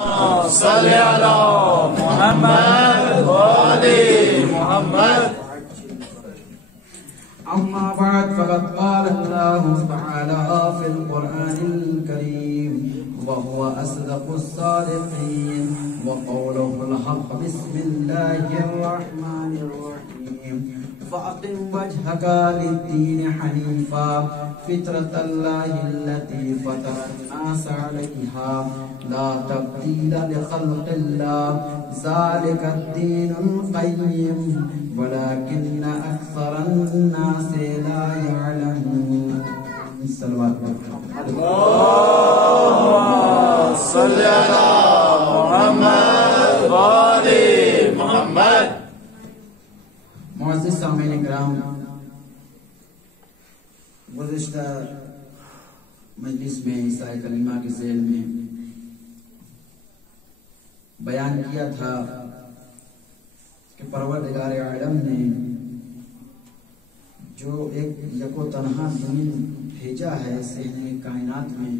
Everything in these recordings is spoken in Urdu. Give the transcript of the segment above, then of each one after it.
صلی علی محمد وآل محمد. أما بعد فقد قال الله تعالى في القرآن الكريم وهو أصدق الصادقين وقوله الحق. بسم الله الرحمن الرحيم. فأقم وجهك للدين حنيفا فطرة الله التي فطر الناس عليها لا تبديل لخلق الله ذلك الدين القيم ولكن أكثر الناس لا يعلمون. صلوات اللهم صل على محمد وآل محمد. معزز سامعین کرام، گزشتہ مجلس میں عیسیٰ کلیمہ کے ذیل میں بیان کیا تھا کہ پروردگار عالم نے جو ایک یکو تنہا دین بھیجا ہے صحن کائنات میں،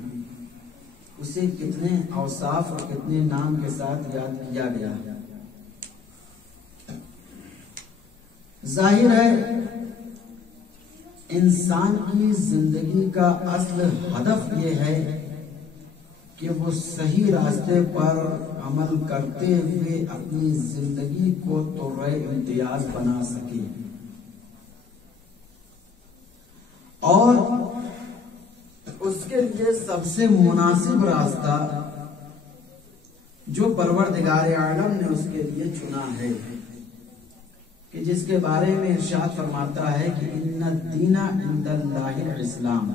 اسے کتنے اوصاف اور کتنے نام کے ساتھ یاد کیا گیا. ظاہر ہے انسان کی زندگی کا اصل ہدف یہ ہے کہ وہ صحیح راستے پر عمل کرتے ہوئے اپنی زندگی کو طور امتیاز بنا سکے، اور اس کے لیے سب سے مناسب راستہ جو پروردگار عالم نے اس کے لیے چنا ہے، کہ جس کے بارے میں ارشاد فرماتا ہے کہ ان الدین عند اللہ الاسلام،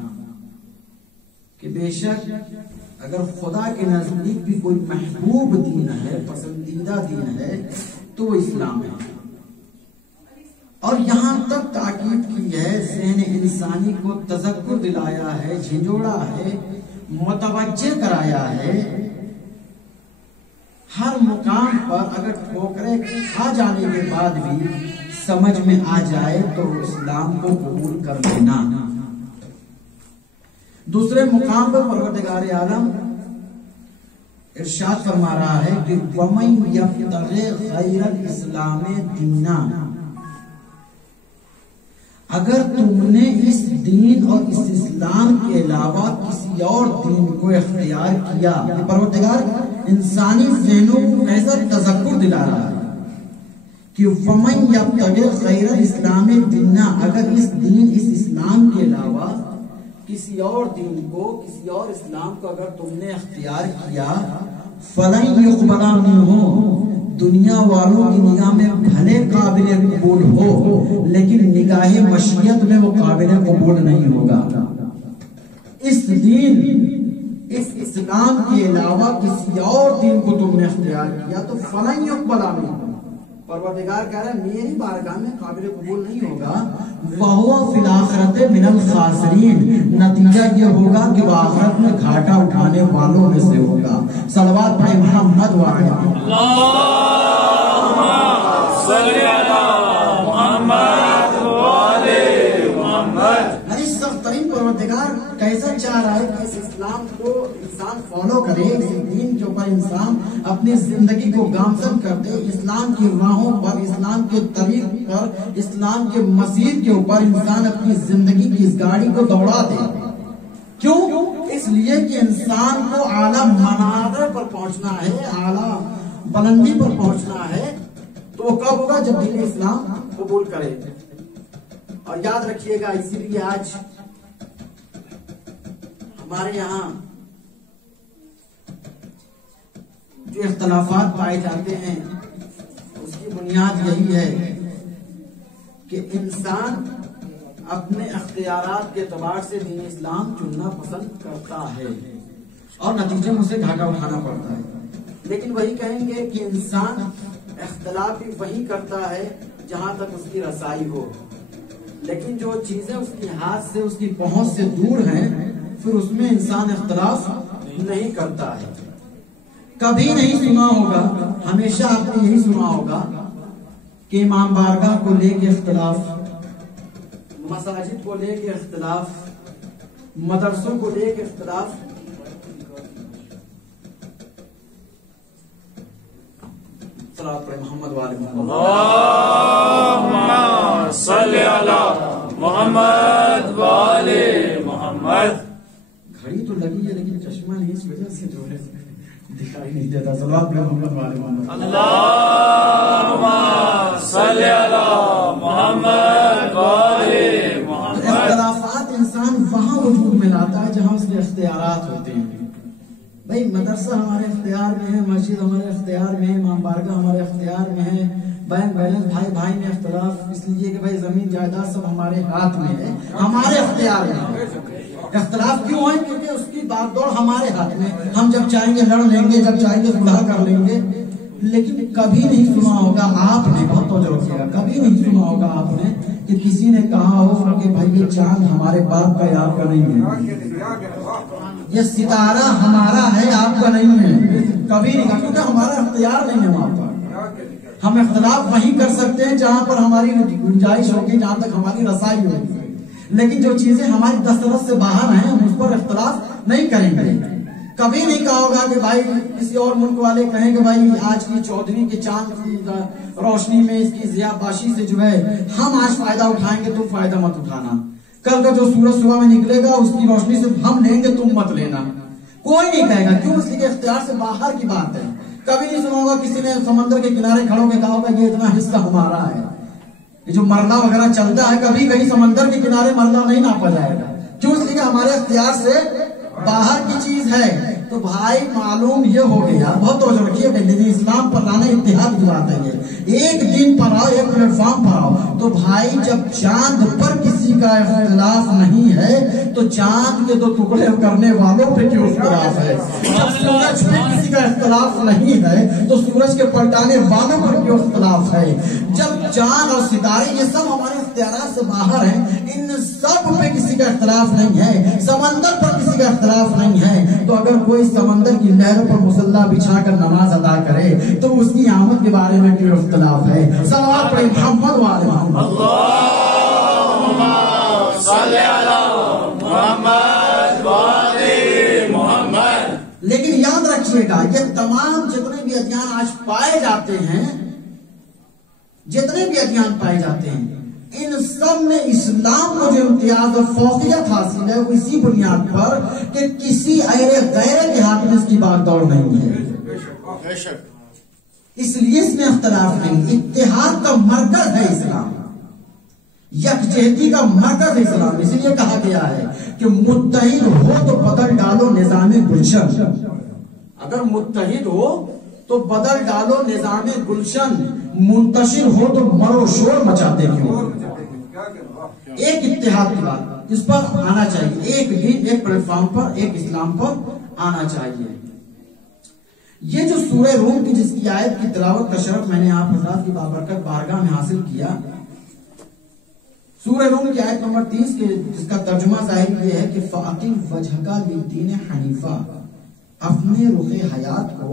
کہ بے شک اگر خدا کے نزدیک بھی کوئی محبوب دین ہے، پسندیدہ دین ہے، تو وہ اسلام ہے. اور یہاں تک تاکید کی ہے، ذہن انسانی کو تذکر دلایا ہے، جھنجھوڑا ہے، متوجہ کرایا ہے. ہر مقام پر اگر ٹھوکریں کھا جانے کے بعد بھی سمجھ میں آ جائے تو اسلام کو قبول کر لینا. دوسرے مقام پر پروردگار عالم ارشاد فرما رہا ہے کہ وَمَن يَبْتَغِ غَيْرَ الْإِسْلَامِ دِينًا، اگر تم نے اس دین اور اس اسلام کے علاوہ کسی اور دین کو اختیار کیا، یہ پروردگار انسانی ذہنوں کو ایسا تذکر دلا رہا ہے کہ وَمَن يَبْتَغِ غَيْرَ الْإِسْلَامِ دِينًا، اگر اس دین اس اسلام کے علاوہ کسی اور دین کو، کسی اور اسلام کو اگر تم نے اختیار کیا، فَلَن يُقْبَلَ مِنْهُ، دنیا والوں کی نگاہ میں بھلے قابل قبول ہو لیکن نگاہ مشیت میں وہ قابل قبول نہیں ہوگا. اس دین، اس اسلام کے علاوہ کسی اور دین کو تم نے اختیار کیا تو فَلَن يُقْبَلَ مِنْهُ، پروردگار کہہ رہا ہے میری بارگاہ میں قابل قبول نہیں ہوگا. وَهُوَ فِي الْآخِرَةِ مِنَ الْخَاسِرِينَ، نتیجہ یہ ہوگا کہ وہ آخرت میں گھاٹا اٹھانے والوں میں سے ہوگا. صلوات پڑھیں محمد وعلی اللہم صلی علی محمد وآل محمد. اس سخت ترین پروردگار کیسا چاہ رہا ہے کہ اس اسلام کو انسان فالو کرے، اس دین کے اوپر انسان اپنی زندگی کو گامزن کر دے، اسلام کی راہوں پر، اسلام کے طریق پر، اسلام کے مسیر کے اوپر انسان اپنی زندگی کی اس گاڑی کو دوڑا دے. کیوں؟ اس لیے کہ انسان کو اعلیٰ مناظر پر پہنچنا ہے، اعلیٰ بلندی پر پہنچنا ہے. تو وہ کب ہوگا؟ جب دین اسلام قبول کرے. اور یاد رکھیے گا، اسی لیے آج ہمارے یہاں جو اختلافات پائے جاتے ہیں اس کی بنیاد یہی ہے کہ انسان اپنے اختیارات کے اعتبار سے دین اسلام چننا پسند کرتا ہے اور نتیجے میں اسے گھاٹا اٹھانا پڑتا ہے. لیکن وہی کہیں گے کہ انسان اختلاف بھی وہی کرتا ہے جہاں تک اس کی رسائی ہو، لیکن جو چیزیں اس کی ہاتھ سے، اس کی پہنچ سے دور ہیں، پھر اس میں انسان اختلاف نہیں کرتا ہے. کبھی نہیں سنا ہوگا، ہمیشہ آپ نے یہی سنا ہوگا کہ امام بارگاہ کو لے کے اختلاف، مساجد کو لے کے اختلاف، مدرسوں کو لے کے اختلاف. صلوات پر محمد والے محمد. اللهم صل على محمد والے محمد. گھڑی تو لگی ہے لیکن چشمہ نہیں، اس وجہ سے جو ہے دکھائی نہیں دیتا. صلوات پر محمد والے محمد. اللهم صل على محمد والے محمد. اختلافات انسان وہاں وجود میں لاتا ہے جہاں اس کے اختیارات ہوتے ہیں. بھائی مدرسہ ہمارے اختیار میں ہے، مسجد ہمارے اختیار میں ہے، امام بارگاہ ہمارے اختیار میں ہے، بہن بیلنس بھائی بھائی میں اختلاف اس لیے کہ بھائی زمین جائیداد سب ہمارے ہاتھ میں ہے، ہمارے اختیار میں ہے. اختلاف کیوں ہے؟ کیونکہ اس کی باغ دوڑ ہمارے ہاتھ میں. ہم جب چاہیں گے لڑ لیں گے، جب چاہیں گے صلح کر لیں گے. لیکن کبھی نہیں سنا ہوگا آپ نے، بہت توجہ رکھیے گا، کبھی نہیں سنا ہوگا آپ نے کہ کسی نے کہا ہو کہ بھائی یہ چاند ہمارے باپ کا ہے، آپ کا نہیں ہے، یہ ستارہ ہمارا ہے، آپ کا نہیں ہے. کبھی نہیں کہا، کیونکہ ہمارا اختیار نہیں ہے وہاں پر. ہم اختلاف وہیں کر سکتے ہیں جہاں پر ہماری گنجائش ہوگی، جہاں تک ہماری رسائی ہوگی. لیکن جو چیزیں ہماری دسترس سے باہر ہیں ہم اس پر اختلاف نہیں کریں گے. کبھی نہیں کہا ہوگا کہ بھائی کسی اور ملک والے کہیں کہ بھائی آج کی 14ویں کے چاند کی روشنی میں اس کی ضیاء باشی سے جو ہے ہم آج فائدہ اٹھائیں گے، تم فائدہ مت اٹھانا. کل کا جو سورج صبح میں نکلے گا اس کی روشنی سے ہم لیں گے، تم مت لینا. کوئی نہیں کہے گا. کیوں؟ اس لیے اختیار سے باہر کی بات ہے. کبھی نہیں سنا ہوگا کسی نے سمندر کے کنارے کھڑوں کے کہا ہوگا یہ اتنا حصہ ہمارا ہے. یہ جو مرلہ وغیرہ چلتا ہے کبھی کہیں سمندر کے کنارے مرلہ نہیں ناپا جائے گا. کیوں؟ اس لیے ہمارے اختیار سے باہر کی چیز ہے. تو بھائی معلوم یہ ہو گیا، بہت توجہ رکھیے، دین اسلام پر لانا اتحاد کی بات ہے. یہ ایک دن پر آؤ، ایک پلیٹ فارم پر آؤ. تو بھائی جب چاند پر کسی کا اختلاف نہیں ہے تو چاند کے دو ٹکڑے کرنے والوں پہ کیوں اختلاف ہے؟ جب سورج پہ کسی کا اختلاف نہیں ہے تو سورج کے پلٹانے والوں پر کیوں اختلاف ہے؟ جب چاند اور ستارے یہ سب ہمارے اختیارات سے باہر ہیں، ان سب پہ کسی کا اختلاف نہیں ہے، سمندر پر کسی کا اختلاف نہیں ہے. تو اگر کوئی سمندر کی لہروں پر مسلح بچھا کر نماز ادا کرے تو اس کی آمد کے بارے میں کیوں اختلاف ہے؟ صلوات پڑھیں محمد والے محمد. اللهم صل على محمد والے محمد. لیکن یاد رکھیے گا یہ تمام جتنے بھی ادیان آج پائے جاتے ہیں، جتنے بھی ادیان پائے جاتے ہیں، ان سب میں اسلام کو جو امتیاز اور فوقیت حاصل ہے وہ اسی بنیاد پر کہ کسی غیر کے ہاتھ میں اس کی باغ دوڑ نہیں ہے. اس لیے اس میں اختلاف نہیں. اتحاد کا مرکز ہے اسلام، یکجہتی کا مرکز ہے اسلام. اس لیے کہا گیا ہے کہ متحد ہو تو بدل ڈالو نظام گلشن. اگر متحد ہو تو بدل ڈالو نظام گلشن، منتشر ہو تو مرو شور مچاتے کیوں؟ ایک اتحاد کی بات اس پر آنا چاہیے، ایک دین ایک پلیٹ فارم پر، ایک اسلام پر آنا چاہیے. یہ جو سورہ روم کی جس کی آیت کی تلاوت کا شرف میں نے آپ حضرات کی بابرکت بارگاہ میں حاصل کیا، سورہ روم کی آیت نمبر 30 کے جس کا ترجمہ ظاہر یہ ہے کہ فَأَقِمْ وَجْهَكَ لِلدِّينِ حَنِيفًا، اپنے رخ حیات کو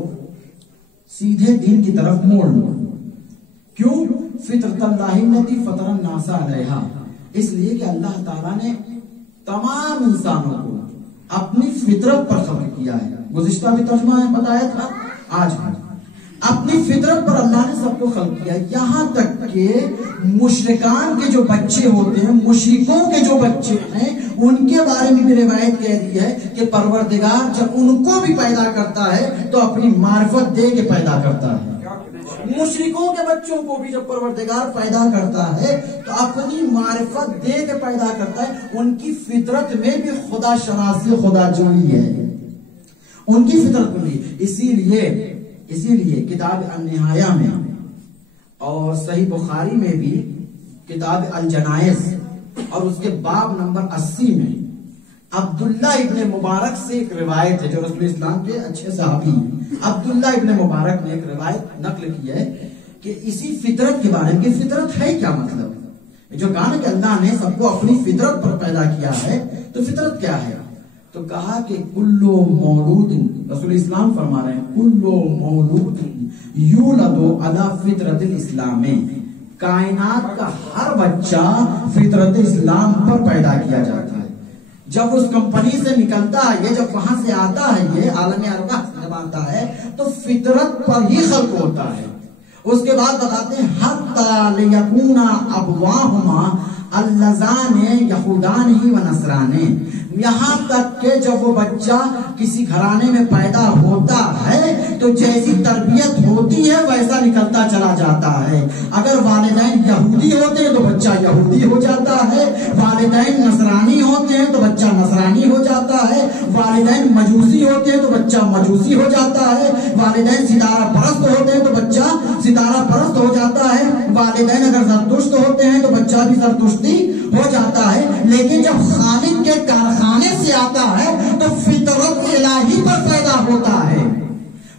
سیدھے دین کی طرف موڑ لو. کیوں؟ فطرت اللہ التی فطر الناس علیہا، اس لیے کہ اللہ تعالیٰ نے تمام انسانوں کو اپنی فطرت پر خلق کیا ہے. گزشتہ بھی ترجمہ بتایا تھا، آج اپنی فطرت پر اللہ نے سب کو خلق کیا. یہاں تک کہ مشرکان کے جو بچے ہوتے ہیں، مشرکوں کے جو بچے ہیں، ان کے بارے میں بھی روایت کہہ دی ہے کہ پروردگار جب ان کو بھی پیدا کرتا ہے تو اپنی معرفت دے کے پیدا کرتا ہے. مشرکوں کے بچوں کو بھی جب پروردگار پیدا کرتا ہے تو اپنی معرفت دے کے پیدا کرتا ہے. ان کی فطرت میں بھی خدا شناسی، خدا جوئی ہے، ان کی فطرت میں بھی. اسی لیے کتاب النہایہ میں اور صحیح بخاری میں بھی کتاب الجنائز اور اس کے باب نمبر 80 میں عبداللہ ابن مبارک سے ایک روایت ہے جو رسول اسلام کے اچھے صحابی ہیں. عبداللہ ابن مبارک نے ایک روایت نقل کی ہے کہ اسی فطرت کے بارے میں، فطرت ہے کیا مطلب؟ جو کہا نا کہ اللہ نے سب کو اپنی فطرت پر پیدا کیا ہے، تو فطرت کیا ہے؟ تو کہا کہ کلو مولود، رسول اسلام فرما رہے ہیں کلو مولود یولد علی فطرت الاسلام، کائنات کا ہر بچہ فطرت اسلام پر پیدا کیا جاتا ہے. جب اس کمپنی سے نکلتا ہے یہ، جب وہاں سے آتا ہے یہ عالم ارواح سے جب آتا ہے تو فطرت پر ہی خلق ہوتا ہے. اس کے بعد بتاتے ہیں حتی لیکونا ابواہما اللذان یہودان ہی و نصرانے، یہاں تک کہ جب وہ بچہ کسی گھرانے میں پیدا ہوتا ہے تو جیسی تربیت ہوتی ہے ویسا نکلتا چلا جاتا ہے۔ اگر والدین یہودی ہوتے ہیں تو بچہ یہودی ہو جاتا ہے، والدین نصرانی ہوتے ہیں تو بچہ نصرانی ہو جاتا ہے، والدین مجوسی ہوتے ہیں تو بچہ مجوسی ہو جاتا ہے، والدین ستارہ پرست ہوتے ہیں تو بچہ ستارہ پرست ہو جاتا ہے، والدین اگر زرتشت ہوتے ہیں تو بچہ بھی زرتشتی ہو جاتا ہے۔ لیکن جب خالق کے کارخانے سے آتا ہے تو فطرت الہی پر پیدا ہوتا ہے،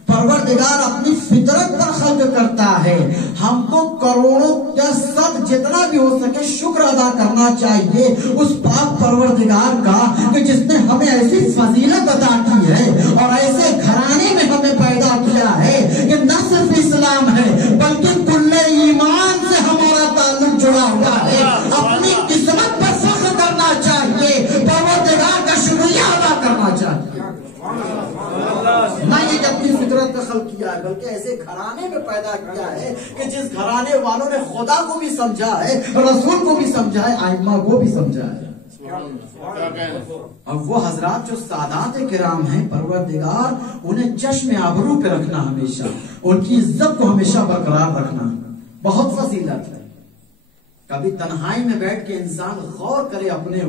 پروردگار اپنی فطرت پر خلق کرتا ہے۔ ہم کو کروڑوں یا سب جتنا بھی ہو سکے شکر ادا کرنا چاہیے اس پاک پروردگار کا کہ جس نے ہمیں ایسی فضیلت عطا کی ہے اور ایسے گھرانے میں ہمیں پیدا کیا ہے کہ نہ صرف اسلام ہے بلکہ کل ایمان سے ہمارا تعلق جڑا ہوا ہے۔ اپنی قسمت پر فخر کرنا چاہیے، پروردگار کا شکریہ ادا کرنا چاہیے، نہ یہ کہ اپنی فطرت کا خلق کیا ہے بلکہ ایسے گھرانے میں پیدا کیا ہے کہ جس گھرانے والوں نے خدا کو بھی سمجھا ہے، رسول کو بھی سمجھا ہے، ائمہ کو بھی سمجھا ہے۔ اور وہ حضرات جو سادات کرام ہیں، پروردگار انہیں چشم ابرو پہ رکھنا، ہمیشہ ان کی عزت کو ہمیشہ برقرار رکھنا بہت فضیلت ہے۔ کبھی تنہائی میں بیٹھ کے انسان غور کرے اپنے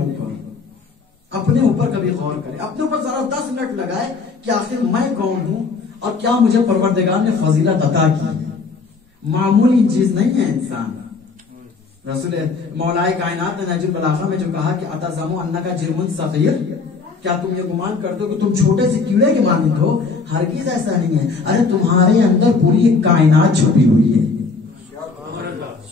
اوپر کبھی غور کرے، اپنے اوپر ذرا 10 منٹ لگائے کہ آخر میں کون ہوں اور کیا مجھے پروردگار نے فضیلت عطا کی ہے۔ معمولی چیز نہیں ہے انسان۔ رسول مولائے کائنات نے نہج البلاغہ میں جو کہا کہ اتزعم انک جرم صغیر، کیا تم یہ گمان کرتے ہو کہ تم چھوٹے سے کیڑے کے مانند ہو؟ ہرگز ایسا نہیں ہے۔ ارے تمہارے اندر پوری ایک کائنات چھپی ہوئی ہے،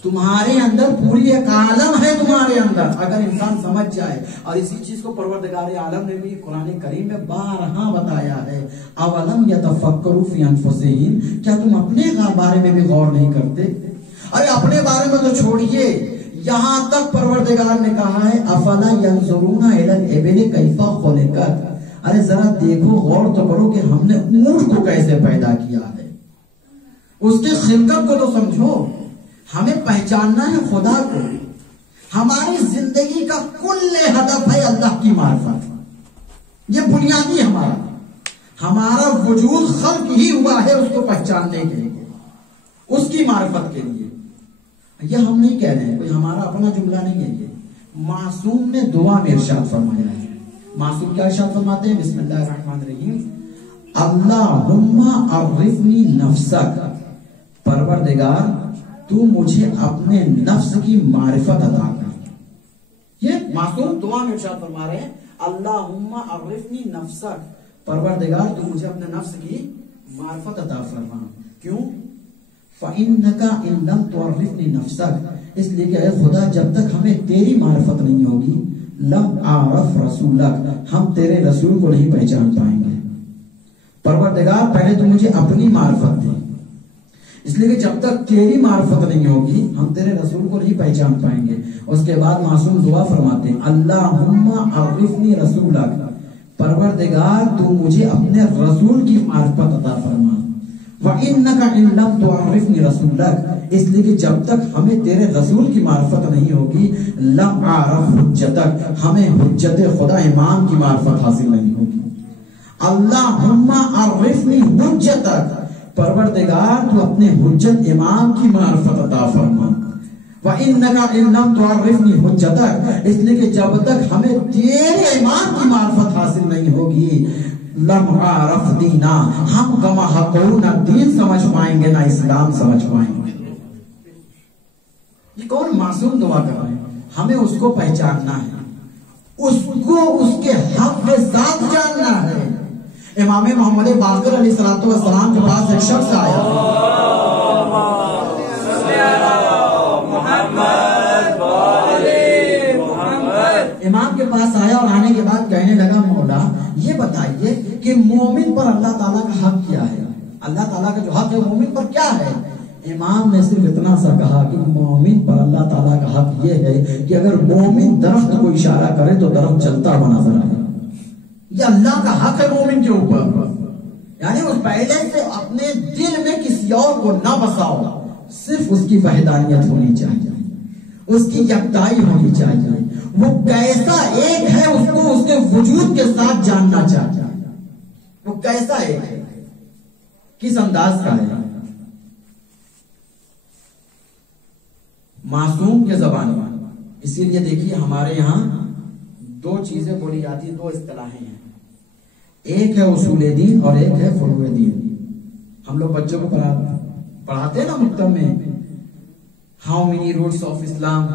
تمہارے اندر پوری ایک عالم ہے تمہارے اندر، اگر انسان سمجھ جائے۔ اور اسی چیز کو پروردگار عالم نے بھی قرآن کریم میں بارہا بتایا ہے، اولم یتفکروا فی انفسہم، کیا تم اپنے بارے میں بھی غور نہیں کرتے؟ ارے اپنے بارے میں تو چھوڑیے، یہاں تک پروردگار نے کہا ہے افلا ینظرون الی الابل کیف خلقت، ارے ذرا دیکھو، غور تو کرو کہ ہم نے اونٹ کو کیسے پیدا کیا ہے، اس کی خلقت کو تو سمجھو۔ ہمیں پہچاننا ہے خدا کو، ہماری زندگی کا کل ہدف ہے اللہ کی معرفت، یہ بنیادی ہمارا وجود خلق ہی ہوا ہے اس کو پہچاننے کے لیے، اس کی معرفت کے لیے۔ یہ ہم نہیں کہہ رہے ہیں، کوئی ہمارا اپنا جملہ نہیں ہے، یہ معصوم نے دعا میں ارشاد فرمایا ہے۔ معصوم کیا ارشاد فرماتے ہیں؟ بسم اللہ الرحمن الرحیم، اللہم عرفنی نفسک، پروردگار تو مجھے اپنے نفس کی معرفت عطا کر۔ یہ معصوم دعا میں ارشاد فرما رہے ہیں اللہم عرفنی نفسک، پروردگار تو مجھے اپنے نفس کی معرفت عطا فرما۔ کیوں؟ فَإِنَّكَ إِن لَمْ تُعَرِّفْنِي نَفْسَكَ، اس لیے کہ اے خدا جب تک ہمیں تیری معرفت نہیں ہوگی، لَمْ أَعْرَفْ رَسُولَكَ، ہم تیرے رسول کو نہیں پہچان پائیں گے۔ پروردگار پہلے تو مجھے اپنی معرفت دے، اس لیے کہ جب تک تیری معرفت نہیں ہوگی ہم تیرے رسول کو نہیں پہچان پائیں گے۔ اس کے بعد معصوم دعا فرماتے ہیں اللہم عرفنی رسولک، پروردگار تو مجھے اپنے رسول کی معرفت عطا فرما۔ وَإِنَّكَ إِن لَمْ تُعَرِّفْنِي رَسُولَكَ، اس لیے کہ جب تک ہمیں تیرے رسول کی معرفت نہیں ہوگی، لَمْ أَعْرَفْ حُجَّتَكَ، ہمیں حجت خدا امام کی معرفت حاصل نہیں ہوگی۔ اللہم عرفنی حجتک، پروردگار تو اپنے حجت امام کی معرفت عطا فرما۔ وَإِنَّكَ إِن لَمْ تُعَرِّفْنِي حُجَّتَكَ، اس لیے کہ جب تک ہمیں تیرے امام کی معرفت حاصل نہیں ہوگی، لَمْ أَعْرَفْ دِينَا، ہم کما حقوں نہ دین سمجھ پائیں گے نہ اسلام سمجھ پائیں گے۔ یہ کون معصوم دعا کر رہے ہیں؟ ہمیں اس کو پہچاننا ہے، اس کو اس کے حق کے ساتھ جاننا ہے۔ امام محمد باقر علیہ السلام کے پاس ایک شخص آیا، امام کے پاس آیا اور آنے کے بعد کہنے لگا مولا یہ بتائیے کہ مومن پر اللہ تعالیٰ کا حق کیا ہے؟ اللہ تعالیٰ کا جو حق ہے مومن پر کیا ہے؟ امام نے صرف اتنا سا کہا کہ مومن پر اللہ تعالیٰ کا حق یہ ہے کہ اگر مومن درخت کو اشارہ کرے تو درخت چلتا ہوا نظر آئے، یہ اللہ کا حق ہے مومن کے اوپر۔ یعنی اس پہلے سے اپنے دل میں کسی اور کو نہ بساؤ، صرف اس کی وحدانیت ہونی چاہیے، اس کی یکتائی ہونی چاہیے، وہ کیسا ایک ہے اس کو اس کے وجود کے ساتھ جاننا چاہیے، وہ کیسا ایک ہے، کس انداز کا ہے۔ معصوم کے زبان میں اسی لیے دیکھیے ہمارے یہاں دو چیزیں بولی جاتی ہیں، دو اصطلاحیں ہیں، ایک ہے اصول دین اور ایک ہے فروع دین۔ ہم لوگ بچوں کو پڑھاتے ہیں نا مکتب میں، how many roots of Islam,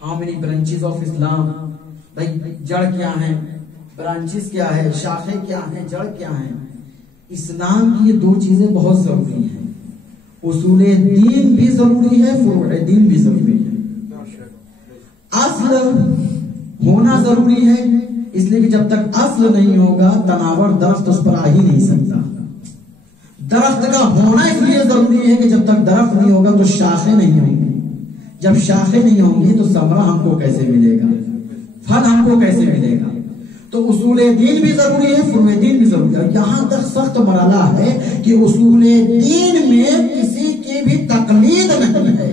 how many branches of Islam, بھائی جڑ کیا ہے، برانچز کیا ہے، شاخیں کیا ہیں، جڑ کیا ہیں۔ اسلام کی یہ دو چیزیں بہت ضروری ہیں، اصول دین بھی ضروری ہے، فروع دین بھی ضروری ہے۔ اصل ہونا ضروری ہے، اس لیے کہ جب تک اصل نہیں ہوگا تناور درخت اس پر آ ہی نہیں سکتا۔ درخت کا ہونا اس لیے ضروری ہے کہ جب تک درخت نہیں ہوگا تو شاخیں نہیں ہوں گی، جب شاخیں نہیں ہوں گی تو ثمرہ ہم کو کیسے ملے گا، پھل ہم کو کیسے ملے گا۔ تو اصول دین بھی ضروری ہے، فروع دین بھی ضروری ہے۔ یہاں تک سخت مرحلہ ہے کہ اصول دین میں کسی کی بھی تقلید نہیں ہے،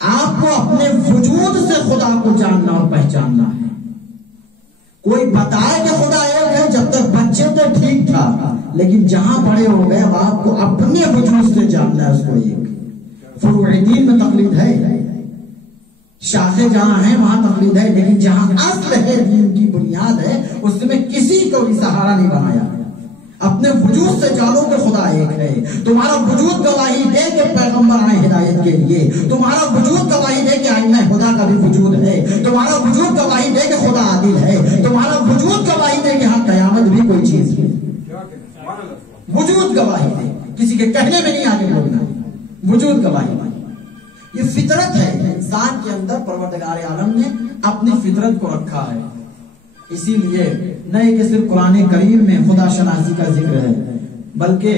آپ کو اپنے وجود سے خدا کو جاننا اور پہچاننا ہے۔ کوئی بتائے کہ خدا ایک ہے، جب تک بچے تو ٹھیک تھا، لیکن جہاں بڑے ہو گئے اب آپ کو اپنے وجود سے جاننا ہے اس کو ایک۔ فروع دین میں تقلید ہے، شاخیں جہاں ہیں وہاں تقلید ہے، لیکن جہاں اصل ہے دین کی بنیاد ہے اس میں کسی کو بھی سہارا نہیں بنایا۔ اپنے وجود سے جانو کہ خدا ایک ہے، تمہارا وجود گواہی دے کہ پیغمبر آئے ہدایت کے لیے، تمہارا وجود گواہی دے کہ آئینہ خدا کا بھی وجود ہے، تمہارا وجود گواہی دے کہ خدا عادل ہے، تمہارا وجود گواہی دے کہ ہاں قیامت بھی کوئی چیز ہے۔ وجود گواہی دے، کسی کے کہنے میں نہیں آگے بولنا، وجود گواہی دے۔ یہ فطرت ہے انسان کے اندر، پروردگار عالم نے اپنی فطرت کو رکھا ہے۔ اسی لیے نہ کہ صرف قرآن کریم میں خدا شناسی کا ذکر ہے، بلکہ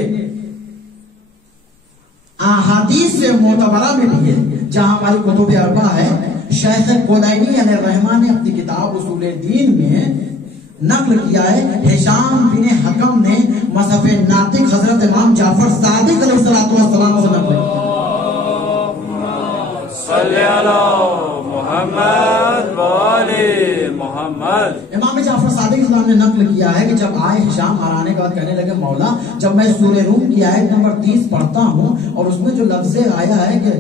احادیث سے معتبرہ میں بھی ہے۔ جہاں ہماری کتب اربعہ ہے، شیخ کولینی علیہ الرحمہ نے اپنی کتاب اصول دین میں نقل کیا ہے، ہشام بن حکم نے مصحف ناطق حضرت امام جعفر صادق علیہ السلام سے نقل کیا۔ صلی علی محمد و آل محمد۔ امام جعفر صادق اسلام نے نقل کیا ہے کہ جب آئے ہشام آنے کے بعد کہنے لگے مولا جب میں سورہ روم کی آیت نمبر 30 پڑھتا ہوں اور اس میں جو لفظ آیا ہے کہ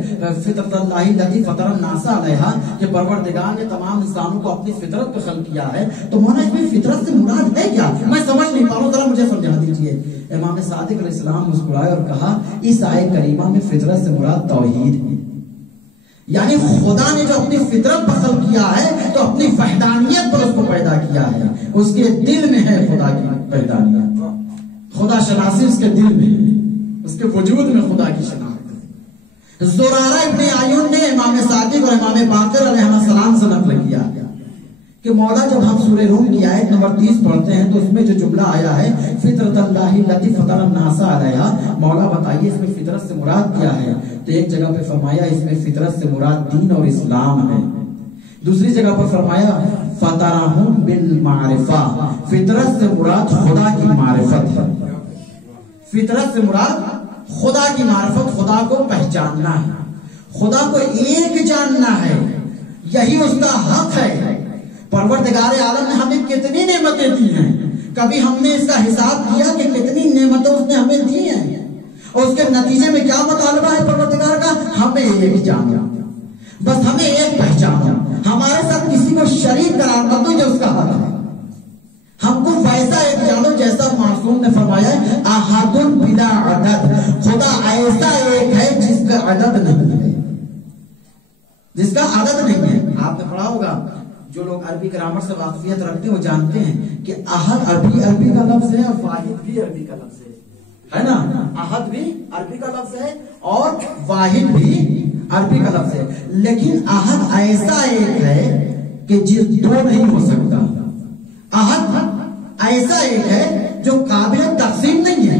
فطرت اللہ التی فطر الناس علیہا، کہ پروردگار نے تمام انسانوں کو اپنی فطرت پہ خلق کیا ہے، تو مولا اس میں فطرت سے مراد ہے کیا؟ میں سمجھ نہیں پا رہا ہوں، ذرا مجھے سمجھا دیجیے۔ امام صادق علیہ السلام مسکرائے اور کہا اس آیت کریمہ میں فطرت سے مراد توحید ہے، یعنی خدا نے جو اپنی فطرت پر خلق کیا ہے تو اپنی وحدانیت پر اس کو پیدا کیا ہے، اس کے دل میں ہے خدا کی وحدانیت، خدا شناسی اس کے دل میں ہے، اس کے وجود میں خدا کی شناخت ہے۔ زرارہ ابن عیون نے امام صادق اور امام باقر علیہ السلام سے نقل کیا کہ مولا جب ہم سورہ روم کی آیت نمبر 30 پڑھتے ہیں تو اس میں جو جملہ آیا ہے فطرت اللہ التی فطر الناس علیہا، مولا بتائیے اس میں فطرت سے مراد کیا ہے؟ تو ایک جگہ پہ فرمایا اس میں فطرت سے مراد دین اور اسلام ہے، دوسری جگہ پر فرمایا فطرہم بالمعرفہ، فطرت سے مراد خدا کی معرفت ہے، فطرت سے مراد خدا کی معرفت، خدا کو پہچاننا ہے، خدا کو ایک جاننا ہے، یہی اس کا حق ہے۔ پروردگار عالم نے ہمیں کتنی نعمتیں دی ہیں، کبھی ہم نے اس کا حساب کیا کہ کتنی نعمتیں اس نے ہمیں دی ہیں، اور اس کے نتیجے میں کیا مطالبہ ہے پروردگار کا؟ ہمیں ایک جانا، بس ہمیں ایک پہچانا، ہمارے ساتھ کسی کو شریک قرار مت دو، جو اس کا حق ہے، ہم کو ویسا ایک جانو جیسا معصوم نے فرمایا ہے احد بلا عدد، خدا ایسا ایک ہے جس کا عدد نہیں ہے، جس کا عدد نہیں ہے۔ آپ نے پڑھا ہوگا، جو لوگ عربی گرامر سے واقفیت رکھتے ہیں وہ جانتے ہیں کہ احد عربی کا لفظ ہے اور واحد بھی عربی کا لفظ ہے نا، احد بھی عربی کا لفظ ہے اور واحد بھی عربی کا لفظ ہے، لیکن احد ایسا ایک ہے کہ جس دو نہیں ہو سکتا، احد ایسا ایک ہے جو قابل تقسیم نہیں ہے،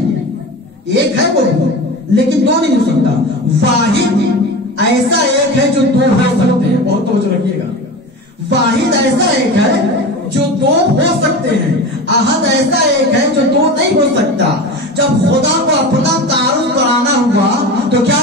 ایک ہے وہ لیکن دو نہیں ہو سکتا۔ واحد ایسا ایک ہے جو دو ہو سکتے ہیں، بہت توجہ رکھیے گا، واحد ایسا ایک ہے جو دو ہو سکتے ہیں، احد ایسا ایک ہے جو دو نہیں ہو سکتا۔ جب خدا کو اپنا تعارف کرانا ہوا تو کیا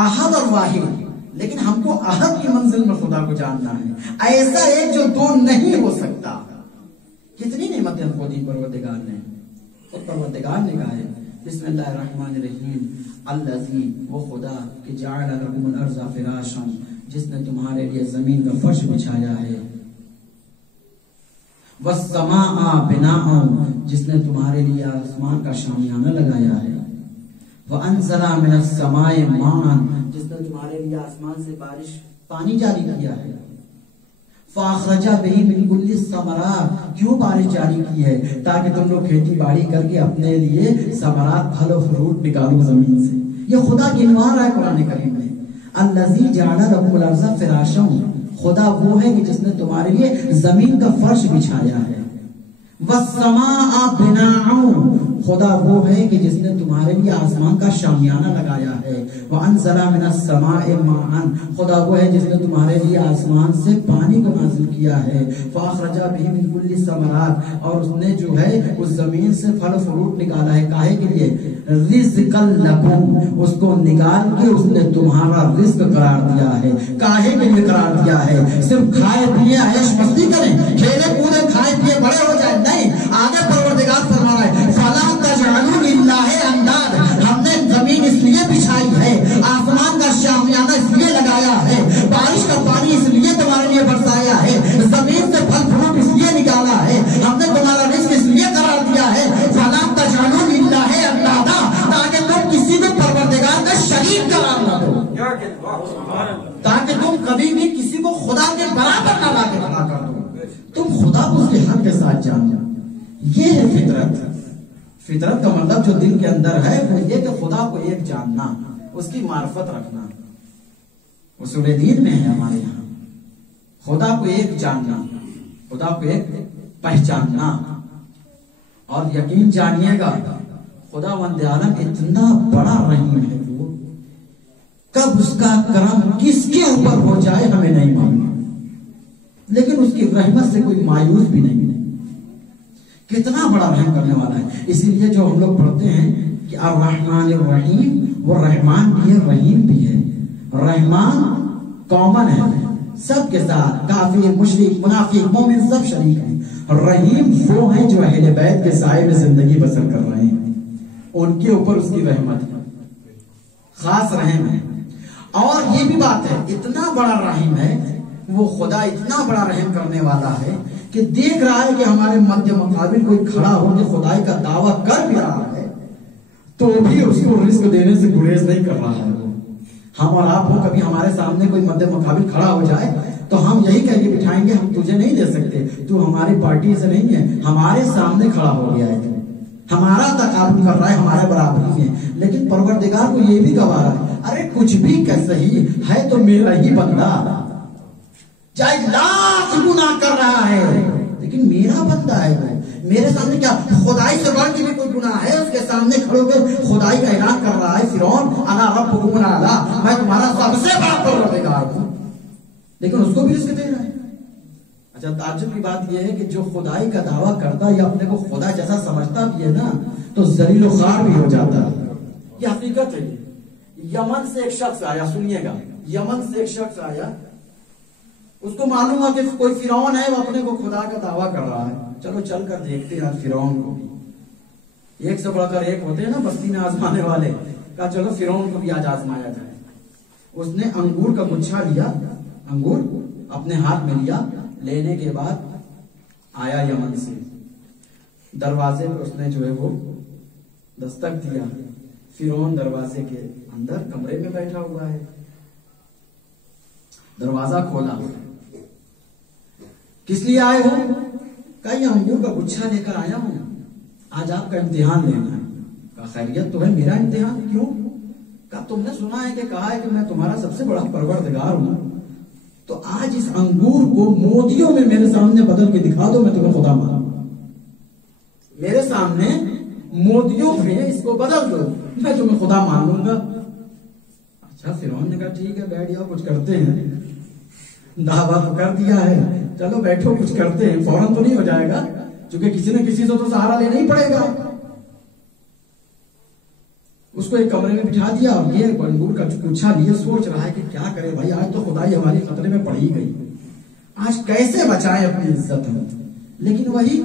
احد اور واحد، لیکن ہم کو احد کی منزل میں خدا کو جاننا ہے، ایسا ایک جو دو نہیں ہو سکتا۔ کتنی نعمتیں ہم کو دی پروردگار نے، اور پروردگار نے کہا ہے بسم اللہ الرحمن الرحیم الذی، وہ خدا کہ جعل لکم الارض فراشا، جس نے تمہارے لیے زمین کا فرش بچھایا ہے، والسماء بناء، جس نے تمہارے لیے آسمان کا شامیانہ لگایا ہے، وانزل من السماء ماء، جس نے تمہارے لیے آسمان سے بارش پانی جاری کیا ہے، فاخرج به من كل الثمرات، کیوں بارش جاری کی ہے؟ تاکہ تم لوگ کھیتی باڑی کر کے اپنے لیے ثمرات پھل و فروٹ نکالو زمین سے۔ یہ خدا گنوا رہا ہے قرآن کریم میں، الذی جعل لکم الارض فراشا، خدا وہ ہے کہ جس نے تمہارے لیے زمین کا فرش بچھایا ہے، والسماء بناء، خدا وہ ہے کہ جس نے تمہارے لیے آسمان کا شامیانہ لگایا ہے، وانزل من السماء ماء، خدا وہ ہے جس نے تمہارے لیے آسمان سے پانی کو نازل کیا ہے، فاخرج به من كل الثمرات، اور اس نے جو ہے اس زمین سے پھل فروٹ نکالا ہے، کاہے کے لیے؟ رزقا لکم، اس کو نکال کے اس نے تمہارا رزق قرار دیا ہے۔ کاہے کے لیے قرار دیا ہے؟ صرف کھائے پیے عیش مستی کریں، کھیلے کودے کھائے پیے بڑے ہو جائیں؟ نہیں، آگے پروردگار فرما رہا ہے فَلَا تَجْعَلُوا لِلَّهِ أَنْدَادًا، ہم نے زمین اس لیے بچھائی ہے، آسمان کا شامیانہ اس لیے لگایا ہے، بارش کا پانی اس لیے تمہارے لیے برسایا ہے، زمین سے پھل فروٹ اس لیے نکالا ہے، ہم نے تمہارا رزق اس لیے قرار دیا ہے، فَلَا تَجْعَلُوا لِلَّهِ أَنْدَادًا، تاکہ تم کسی بھی پروردگار کا شریک قرار نہ دو، تاکہ تم کبھی بھی کسی کو خدا کے برابر نہ لا کے کھڑا کر دو، تم خدا کو اس کے حق کے ساتھ جانو۔ یہ ہے فطرت۔ فطرت کا مطلب جو دل کے اندر ہے وہ یہ کہ خدا کو ایک جاننا، اس کی معرفت رکھنا، اصول دین میں ہے ہمارے یہاں، خدا کو ایک جاننا، خدا کو ایک پہچاننا۔ اور یقین جانیے گا خدا وند عالم اتنا بڑا رحیم ہے، وہ کب اس کا کرم کس کے اوپر ہو جائے ہمیں نہیں معلوم، لیکن اس کی رحمت سے کوئی مایوس بھی نہیں، کتنا بڑا رحم کرنے والا ہے۔ اسی لیے جو ہم لوگ پڑھتے ہیں کہ الرحمن الرحیم، وہ رحمان بھی ہے رحیم بھی ہے۔ رحمان کامن ہے سب کے ساتھ، کافر مشرک منافق مومن سب شریک ہیں۔ رحیم وہ ہیں جو اہل بیت کے سائے میں زندگی بسر کر رہے ہیں، ان کے اوپر اس کی رحمت ہے، خاص رحم ہے۔ اور یہ بھی بات ہے اتنا بڑا رحیم ہے وہ خدا، اتنا بڑا رحم کرنے والا ہے کہ دیکھ رہا ہے کہ ہمارے مد مقابل کوئی کھڑا ہو کے خدائی کا دعویٰ کر بھی رہا ہے تو بھی اس کو رزق دینے سے گریز نہیں کر رہا ہے۔ ہم اور آپ ہو، کبھی ہمارے سامنے کوئی مد مقابل کھڑا ہو جائے تو ہم یہی کہہ کے بٹھائیں گے ہم تجھے نہیں دے سکتے، تو ہماری پارٹی سے نہیں ہے، ہمارے سامنے کھڑا ہو گیا ہے، ہمارا تقابل کر رہا ہے، ہمارے برابری ہے۔ لیکن پروردگار کو یہ بھی گوارا ہے، ارے کچھ بھی کہ صحیح ہے تو میرا ہی بندہ، چاہے لاکھ گناہ کر رہا ہے لیکن میرا بندہ ہے، وہ میرے سامنے کیا خدائی سے بڑھ کے بھی کوئی گناہ ہے؟ اس کے سامنے کھڑے ہو کے خدائی کا اعلان کر رہا ہے، فرعون انا ربکم الاعلی، میں تمہارا سب سے بڑا پروردگار ہوں، لیکن اس کو بھی رزق دے رہا ہے۔ اچھا تعجب کی بات یہ ہے کہ جو خدائی کا دعویٰ کرتا یا اپنے کو خدا جیسا سمجھتا بھی ہے نا تو ذلیل و خوار بھی ہو جاتا ہے۔ یہ حقیقت ہے۔ یمن سے ایک شخص آیا، سنیے گا، یمن سے ایک شخص آیا، اس کو معلوم ہے کہ کوئی فرعون ہے، وہ اپنے کو خدا کا دعویٰ کر رہا ہے، چلو چل کر دیکھتے ہیں آج فرعون کو بھی، ایک سے بڑھ کر ایک ہوتے ہیں نا بستی میں آزمانے والے، کہا چلو فرعون کو بھی آج آزمایا جائے۔ اس نے انگور کا گچھا لیا، انگور اپنے ہاتھ میں لیا، لینے کے بعد آیا یمن سے، دروازے پر اس نے جو ہے وہ دستک دیا، فرعون دروازے کے اندر کمرے میں بیٹھا ہوا ہے، دروازہ کھولا، کس لیے آئے ہو؟ کہا یہ انگور کا گچھا لے کر آیا ہوں، آج آپ کا امتحان لینا ہے۔ کہا خیریت تو ہے، میرا امتحان کیوں؟ کہا تم نے سنا ہے کہ کہا ہے کہ میں تمہارا سب سے بڑا پروردگار ہوں، تو آج اس انگور کو موتیوں میں میرے سامنے بدل کے دکھا دو، میں تمہیں خدا مانوں، میرے سامنے موتیوں میں اس کو بدل دو، میں تمہیں خدا مان لوں گا۔ اچھا فرعون نے کہا ٹھیک ہے بیٹھ جاؤ، کچھ کرتے ہیں، دعویٰ تو کر دیا ہے، چلو بیٹھو کچھ کرتے ہیں، فوراً تو نہیں ہو جائے گا کیونکہ کسی نہ کسی سے تو سہارا لینا ہی پڑے گا۔ اس کو ایک کمرے میں بٹھا دیا اور یہ انگور کا گچھا لیے سوچ رہا ہے کہ کیا کرے بھائی، آج تو خدائی ہماری خطرے میں پڑ ہی گئی، آج کیسے بچائیں اپنی عزت ہم۔ لیکن وہی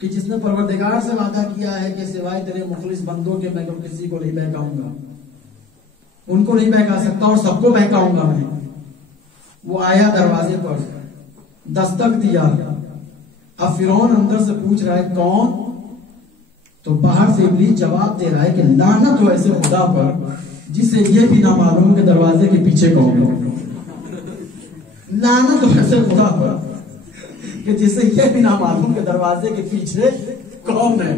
کہ جس نے پروردگار سے وعدہ کیا ہے کہ سوائے تیرے مخلص بندوں کے میں تو کسی کو نہیں بہکاؤں گا، ان کو نہیں بہکا سکتا اور سب کو بہکاؤں گا میں، وہ آیا دروازے پر، دستک دیا۔ اب فرعون اندر سے پوچھ رہا ہے کون؟ تو باہر سے ابلیس جواب دے رہا ہے کہ لعنت ہو ایسے خدا پر جسے یہ بھی نہ معلوم کہ دروازے کے پیچھے کون ہے، لعنت ہو ایسے خدا پر کہ جسے یہ بھی نہ معلوم کہ دروازے کے پیچھے کون ہے۔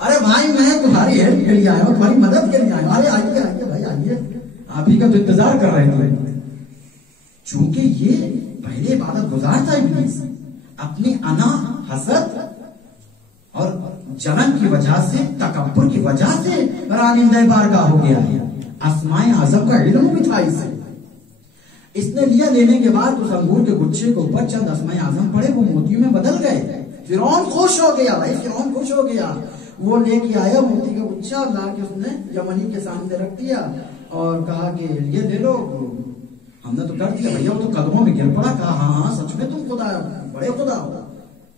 ارے بھائی میں تمہاری ہیلپ کے لیے آیا ہوں، تمہاری مدد کے لیے آیا ہوں، ارے آئیے آئیے بھائی آئیے، آپ ہی کا تو انتظار کر رہے تھے۔ چونکہ یہ پہلے عبادت گزار تھا ابلیس، اپنی انا، حسد اور جلن کی وجہ سے، تکبر کی وجہ سے رانندہ بارگاہ ہو گیا ہے۔ اسماء اعظم کا علم بھی تھا اسے، اس نے لیا، لینے کے بعد اس انگور کے گچھے کے اوپر چند اسماء اعظم پڑے، وہ موتیوں میں بدل گئے۔ فرعون خوش ہو گیا بھائی، فرعون خوش ہو گیا، وہ لے کے آیا موتی کا گچھا، لا کے اس نے یمنی کے سامنے رکھ دیا اور کہا کہ یہ لے لو، ہم نے تو کر دیا بھیا۔ وہ تو قدموں میں گر پڑا، کہا ہاں ہاں سچ میں تم خدا بڑے خدا ہو،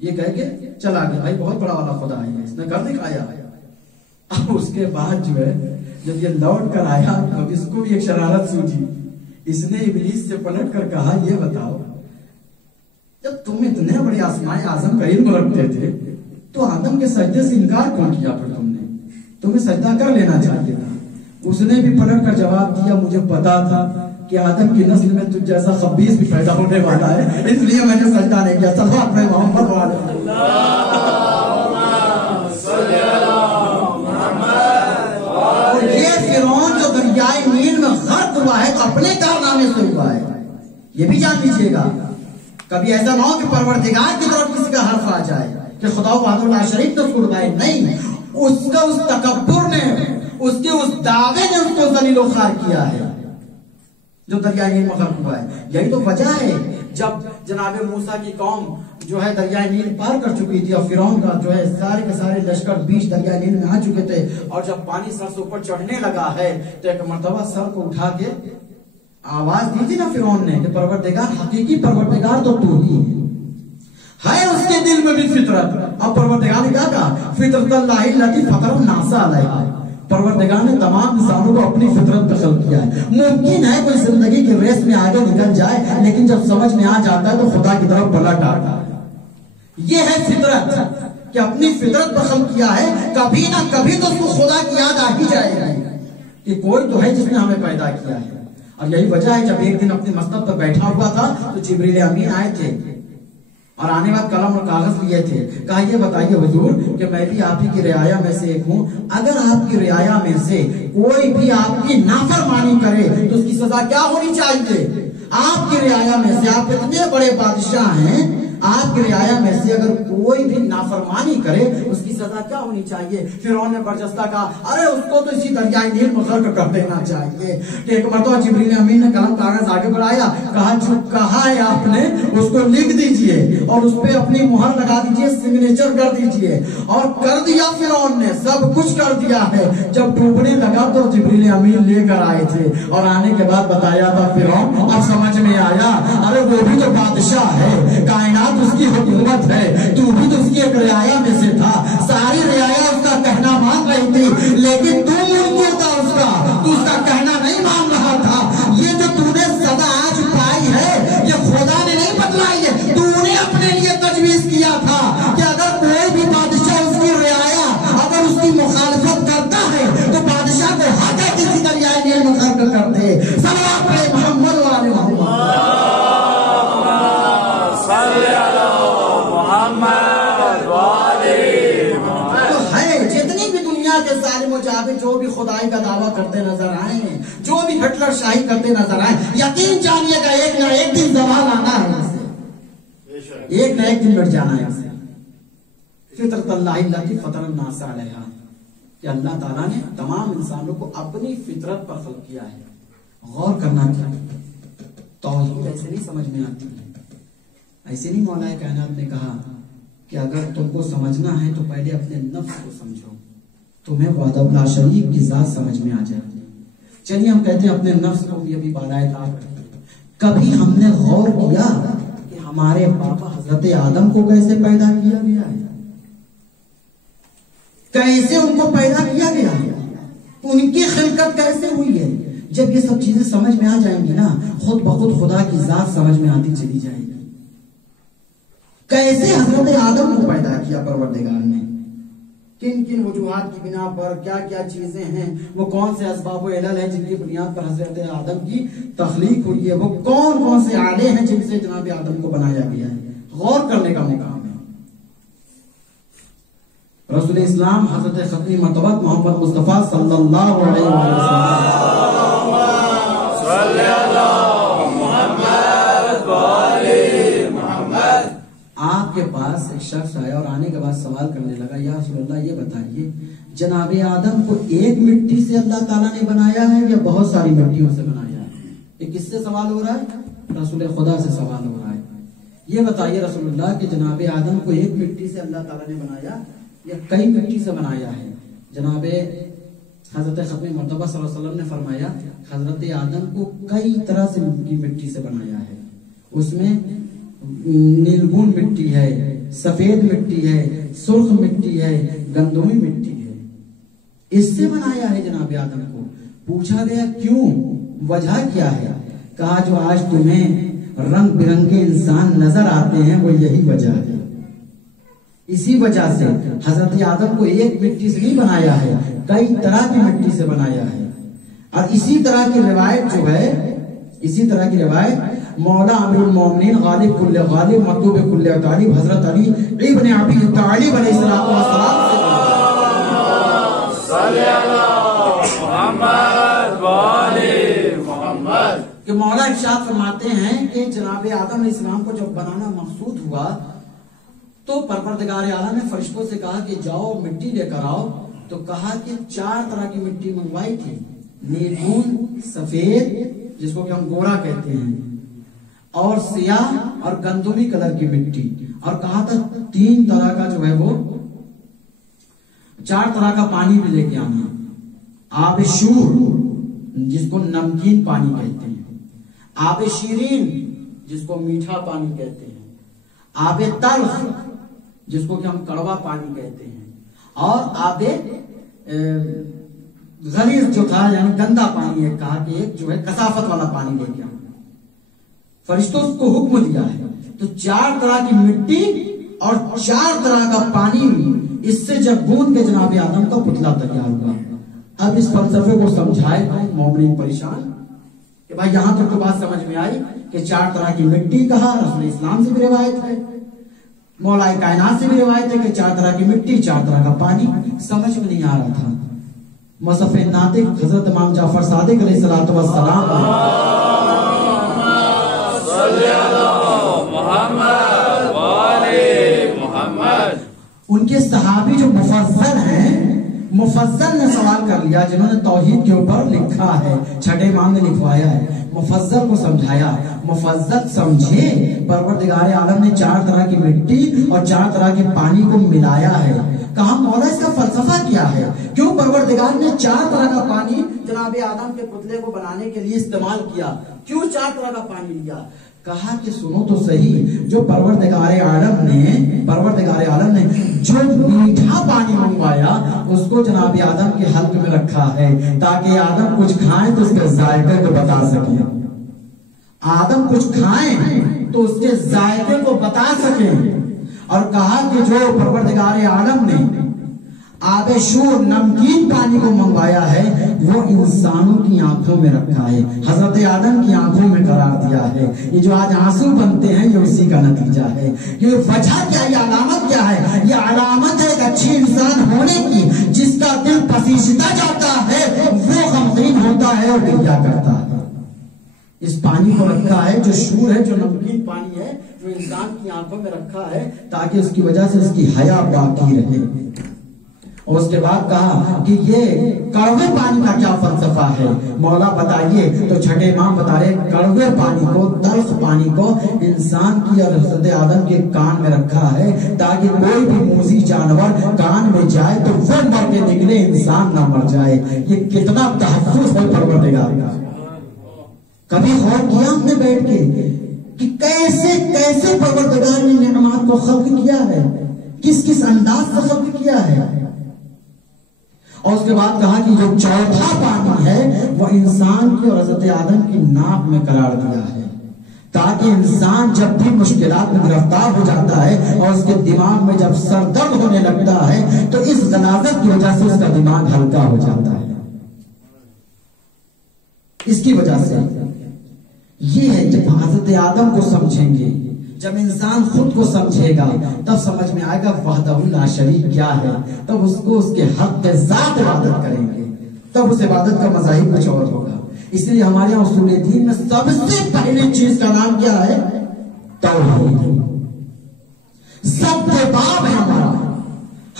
یہ کہہ کے چلا گیا، بھائی بہت بڑا والا خدا ہے، اس نے کر دکھایا۔ اب اس کے بعد جو ہے جب یہ لوٹ کر آیا، اب اس کو بھی ایک شرارت سوچی، اس نے ابلیس سے پلٹ کر کہا یہ بتاؤ جب تم اتنے بڑے اسماء اعظم کا علم رکھتے تھے تو آدم کے سجدے سے انکار کیوں کیا؟ پھر تمہیں سجدہ کر لینا چاہیے تھا۔ اس نے بھی پلٹ کر جواب دیا مجھے پتا تھا کہ آدم کی نسل میں تجھ جیسا خبیث بھی پیدا ہونے والا ہے، اس لیے میں نے سجدہ نہیں کیا۔ صلی اللہ محمد والے اور یہ فرعون جو دریائے نیل میں غرق ہوا ہے تو اپنے کارنامے سے ہوا ہے، یہ بھی جان لیجیے گا۔ کبھی ایسا نہ ہو کہ پروردگار کی طرف کسی کا حرف آ جائے کہ خدا وحدہ لا شریک تو قربائے، نہیں، اس کا اس تکبر نے، اس کے اس دعوے نے اس کو ذلیل و خوار کیا ہے جو دریائے نیل میں غرق ہوا ہے۔ یہی تو وجہ ہے جب جناب موسیٰ کی قوم جو ہے دریائے نیل پار کر چکی تھی اور فرعون کا جو ہے سارے کے سارے لشکر بیچ دریائے نیل میں آ چکے تھے، اور جب پانی سر سے اوپر چڑھنے لگا ہے تو ایک مرتبہ سر کو اٹھا کے آواز دی تھی نا فرعون نے کہ پروردگار، حقیقی پروردگار تو تو ہی ہے، اس کے دل میں بھی فطرت۔ اب پروردگار نے کیا کہا؟ فطرت اللہ التی فطر الناس علیہا، پروردگار نے تمام انسانوں کو اپنی فطرت پہ خلق کیا ہے۔ ممکن ہے کوئی زندگی کی ریس میں آگے نکل جائے، لیکن جب سمجھ میں آ جاتا ہے تو خدا کی طرف پلٹ آتا ہے۔ یہ ہے فطرت کہ اپنی فطرت پہ خلق کیا ہے، کبھی نہ کبھی تو اس کو خدا کی یاد آ ہی جائے گی کہ کوئی تو ہے جس نے ہمیں پیدا کیا ہے۔ اور یہی وجہ ہے جب ایک دن اپنی مسند پر بیٹھا ہوا تھا تو جبریل امین آئے تھے اور آنے بعد قلم اور کاغذ لیے تھے، کہا یہ بتائیے حضور کہ میں بھی آپ ہی کی رعایا میں سے ایک ہوں، اگر آپ کی رعایا میں سے کوئی بھی آپ کی نافرمانی کرے تو اس کی سزا کیا ہونی چاہیے؟ آپ کی رعایا میں سے، آپ اتنے بڑے بادشاہ ہیں، آپ کی رعایا میں سے اگر کوئی بھی نافرمانی کرے اس کی سزا کیا ہونی چاہیے؟ فرعون نے برجستہ کہا ارے اس کو تو اسی دریائے نیل میں غرق کر دینا چاہیے۔ کہ ایک مرتبہ جبریل امین نے قلم کاغذ آگے بڑھایا، کہا جو کہا ہے آپ نے اس کو لکھ دیجئے اور اس پہ اپنی مہر لگا دیجئے، سگنیچر کر دیجئے، اور کر دیا فرعون نے، سب کچھ کر دیا ہے۔ جب ڈوبنے لگا تو جبریل امین لے کر آئے تھے اور آنے کے بعد بتایا تھا فرعون، اب سمجھ میں آیا، ارے وہ بھی تو بادشاہ ہے، کائنات اس کی حکومت ہے، تو بھی تو اس کی ایک رعایا میں سے تھا، ساری رعایا اس کا کہنا مان رہی تھی، لیکن تو منکر تھا اس کا، تو اس کا کہنا نہیں مان رہا تھا۔ یہ جو تو نے سزا آج پائی ہے یہ خدا نے نہیں بتلائی ہے، تو نے اپنے لیے تجویز کیا تھا کہ اگر کوئی بھی بادشاہ اس کی رعایا اگر اس کی مخالفت کرتا ہے تو بادشاہ کو حق ہے کسی دریائے نیل میں غرق کر دے۔ صلوات پڑھے محمد والے محمد۔ ظالم و جابر جو بھی خدائی کا دعویٰ کرتے نظر آئے ہیں، جو بھی ہٹلر شاہی کرتے نظر آئے، یقین جانیے گا ایک نہ ایک دن زوال آنا ہے اسے، ایک نہ ایک دن مٹ جانا ہے اسے۔ فطرت اللہ التی فطر الناس علیہا، کہ اللہ تعالیٰ نے تمام انسانوں کو اپنی فطرت پر خلق کیا ہے۔ غور کرنا چاہیے، توحید ایسے نہیں سمجھ میں آتی ہے، ایسے نہیں مولا کائنات نے کہا کہ اگر تم کو سمجھنا ہے تو پہلے اپنے نفس کو سمجھو، تمہیں وحدہ لا شریک کی ذات سمجھ میں آ جائے. چلیے ہم کہتے ہیں اپنے نفس کو بھی ابھی بالائے طاقت. کبھی ہم نے غور کیا کہ ہمارے پاپا حضرت آدم کو کیسے پیدا کیا گیا ہے؟ کیسے ان کو پیدا کیا گیا ہے؟ ان کی خلقت کیسے ہوئی ہے؟ جب یہ سب چیزیں سمجھ میں آ جائیں گی نا، خود بخود خدا کی ذات سمجھ میں آتی چلی جائے گی. کیسے حضرت آدم کو پیدا کیا پروردگار نے، کن کن وجوہات کی بنا پر، کیا کیا چیزیں ہیں، وہ کون سے اسباب و علل ہیں جن کی بنیاد پر حضرت آدم کی تخلیق ہوئی ہے، وہ کون کون سے آلے ہیں جن سے جناب آدم کو بنایا گیا ہے. غور کرنے کا مقام ہے. رسول اسلام حضرت ختم مرتبہ محمد مصطفیٰ صلی اللہ علیہ وسلم آپ کے پاس ایک شخص آیا اور آنے کے بعد سوال کرنے لگا، یا رسول اللہ یہ بتائیے جناب آدم کو ایک مٹی سے اللہ تعالیٰ نے بنایا ہے یا بہت ساری مٹیوں سے بنایا ہے؟ یہ کس سے سوال ہو رہا ہے؟ رسول خدا سے سوال ہو رہا ہے. یہ بتائیے رسول اللہ کہ جناب آدم کو ایک مٹی سے اللہ تعالیٰ نے بنایا یا کئی مٹی سے بنایا ہے؟ جناب حضرت ختم مرتبہ صلی اللہ علیہ وسلم نے فرمایا حضرت آدم کو کئی طرح سے مٹی سے بنایا ہے. اس میں نیلگون مٹی ہے، سفید مٹی ہے، سرخ مٹی ہے، گندمی مٹی ہے. اس سے بنایا ہے جناب آدم کو. پوچھا گیا کیوں، وجہ کیا ہے؟ کہا جو آج تمہیں رنگ برنگے انسان نظر آتے ہیں وہ یہی وجہ ہے. اسی وجہ سے حضرت آدم کو ایک مٹی سے نہیں بنایا ہے، کئی طرح کی مٹی سے بنایا ہے. اور اسی طرح کی روایت جو ہے، اسی طرح کی روایت مولا امیر المومنین غالب کل غالب مطلوب کل طالب حضرت علی ابن ابی طالب علیہ السلام صلی اللہ محمد وآلہ محمد کہ مولا ارشاد فرماتے ہیں کہ جناب آدم علیہ السلام کو جب بنانا مقصود ہوا تو پروردگار عالم نے فرشتوں سے کہا کہ جاؤ مٹی لے کر آؤ. تو کہا کہ 4 طرح کی مٹی منگوائی تھی، نیلگون، سفید جس کو کہ ہم گورا کہتے ہیں، اور سیاہ اور گندمی کلر کی مٹی. اور کہا تھا 3 طرح کا جو ہے وہ 4 طرح کا پانی بھی لے کے آنا. آب شور جس کو نمکین پانی کہتے ہیں، آب شیرین جس کو میٹھا پانی کہتے ہیں، آب تلخ جس کو کہ ہم کڑوا پانی کہتے ہیں، اور آب غلیظ جو تھا یعنی گندا پانی ہے. کہا کہ ایک جو ہے کثافت والا پانی لے کے آنا. فرشتوں کو حکم دیا ہے تو 4 طرح کی مٹی اور 4 طرح کا پانی، اس سے جب گوندھ کے جناب آدم کا پتلا تیار ہوا. اب اس فلسفے کو سمجھائے مومنین پریشان کہ بھائی یہاں تک تو بات سمجھ میں آئی کہ 4 طرح کی مٹی کہا، رسول اسلام سے بھی روایت ہے، مولا کائنات سے بھی روایت ہے کہ 4 طرح کی مٹی 4 طرح کا پانی. سمجھ میں نہیں آ رہا تھا. مصحف ناطق حضرت امام جعفر صادق علیہ الصلوۃ والسلام ان کے صحابی جو مفضل ہیں، مفضل نے سوال کر لیا، جنہوں نے توحید کے اوپر لکھا ہے، چھٹے امام نے لکھوایا ہے. مفضل کو سمجھایا، مفضل سمجھے پروردگار عالم نے 4 طرح کی مٹی اور 4 طرح کے پانی کو ملایا ہے. کہا مولا اس کا فلسفہ کیا ہے؟ کیوں پروردگار نے 4 طرح کا پانی جناب آدم کے پتلے کو بنانے کے لیے استعمال کیا؟ کیوں 4 طرح کا پانی لیا؟ کہا کہ سنو تو صحیح، جو پروردگار عالم نے جو میٹھا پانی منگوایا اس کو جناب آدم کے حلق میں رکھا ہے تاکہ آدم کچھ کھائیں تو اس کے ذائقے کو بتا سکیں. آدم کچھ کھائیں تو اس کے ذائقے کو بتا سکیں. اور کہا کہ جو پروردگار عالم نے آب شور نمکین پانی کو منگوایا ہے وہ انسانوں کی آنکھوں میں رکھا ہے، حضرت آدم کی آنکھوں میں قرار دیا ہے. یہ جو آج آنسو بنتے ہیں یہ اسی کا نتیجہ ہے. یہ وجہ کیا، یہ علامت کیا ہے؟ یہ علامت ہے ایک اچھے انسان ہونے کی، جس کا دل پسیجتا جاتا ہے وہ غمگین ہوتا ہے اور گریہ کرتا ہے. اس پانی کو رکھا ہے جو شور ہے، جو نمکین پانی ہے، جو انسان کی آنکھوں میں رکھا ہے تاکہ اس کی وجہ سے اس کی حیا باقی رہے. اور اس کے بعد کہا کہ یہ کڑوے پانی کا کیا فلسفہ ہے مولا بتائیے. تو چھٹے امام بتا رہے کڑوے پانی کو، تلخ پانی کو انسان کی اور حضرت آدم کے کان میں رکھا ہے تاکہ کوئی بھی موذی جانور کان میں جائے تو وہ مر کے نکلے، انسان نہ مر جائے. یہ کتنا تحفظ ہے پروردگار کا. کبھی غور کیا ہم نے بیٹھ کے کہ کیسے کیسے پروردگار نے نعمات کو خلق کیا ہے، کس کس انداز سے خلق کیا ہے. اور اس کے بعد کہا کہ جو چوتھا پانی ہے وہ انسان کی اور حضرت آدم کی ناک میں قرار دیا ہے تاکہ انسان جب بھی مشکلات میں گرفتار ہو جاتا ہے اور اس کے دماغ میں جب سر درد ہونے لگتا ہے تو اس غلاظت کی وجہ سے اس کا دماغ ہلکا ہو جاتا ہے. اس کی وجہ سے یہ ہے جب حضرت آدم کو سمجھیں گے، جب انسان خود کو سمجھے گا تب سمجھ میں آئے گا وحدہ لا شریک کیا ہے، تب اس کو اس کے حق کے ذات عبادت کریں گے، تب اس عبادت کا مزہ ہی کچھ اور ہوگا. اس لیے ہمارے یہاں اصول دین میں سب سے پہلی چیز کا نام کیا ہے؟ توحید. سب سے باب ہے ہمارا،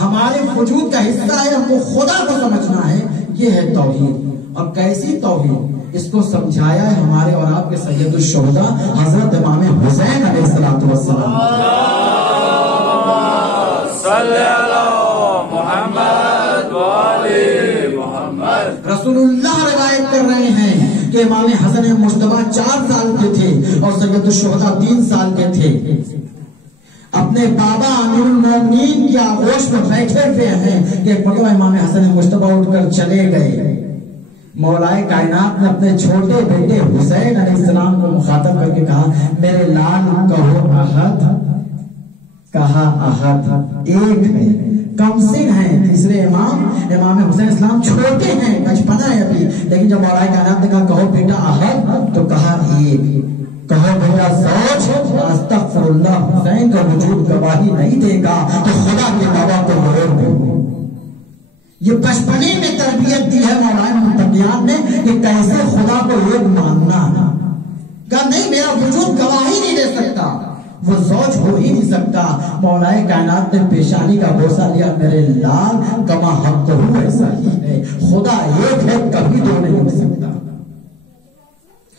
ہمارے وجود کا حصہ ہے، ہم کو خدا کو سمجھنا ہے. یہ ہے توحید. اور کیسی توحید؟ اس کو سمجھایا ہے ہمارے اور آپ کے سید الشہداء حضرت امام حسین علیہ الصلوۃ والسلام. صلی اللہ محمد وآل محمد. رسول اللہ روایت کر رہے ہیں کہ امام حسن مجتبی 4 سال کے تھے اور سید الشہداء 3 سال کے تھے. اپنے بابا امیر المومنین کی آغوش میں بیٹھے ہوئے ہیں کہ ایک مرتبہ امام حسن مجتبی اٹھ کر چلے گئے. مولائے کائنات نے اپنے چھوٹے بیٹے حسین علیہ السلام کو مخاطب کر کے کہا میرے لال کہو احد. کہا احد ایک ہے. کم سن ہیں تیسرے امام حسین اسلام چھوٹے ہیں، بچپنا ہے ابھی، لیکن جب مولائے کائنات نے کہا کہو بیٹا احد تو کہا ایک. کہو بیٹا زوج، استغفر اللہ، حسین کا وجود گواہی نہیں دے گا تو خدا کے گواہ کو موڑ دے. یہ بچپنے میں تربیت دی ہے مولانا منتقیان نے کہ کیسے خدا کو ایک ماننا. کہا نہیں میرا وجود گواہی نہیں دے سکتا، وہ زوج ہو ہی نہیں سکتا. مولانا کائنات نے پیشانی کا بوسہ لیا میرے لال کما حق ہو ایسا ہی ہے، خدا ایک ہے کبھی دو نہیں ہو سکتا.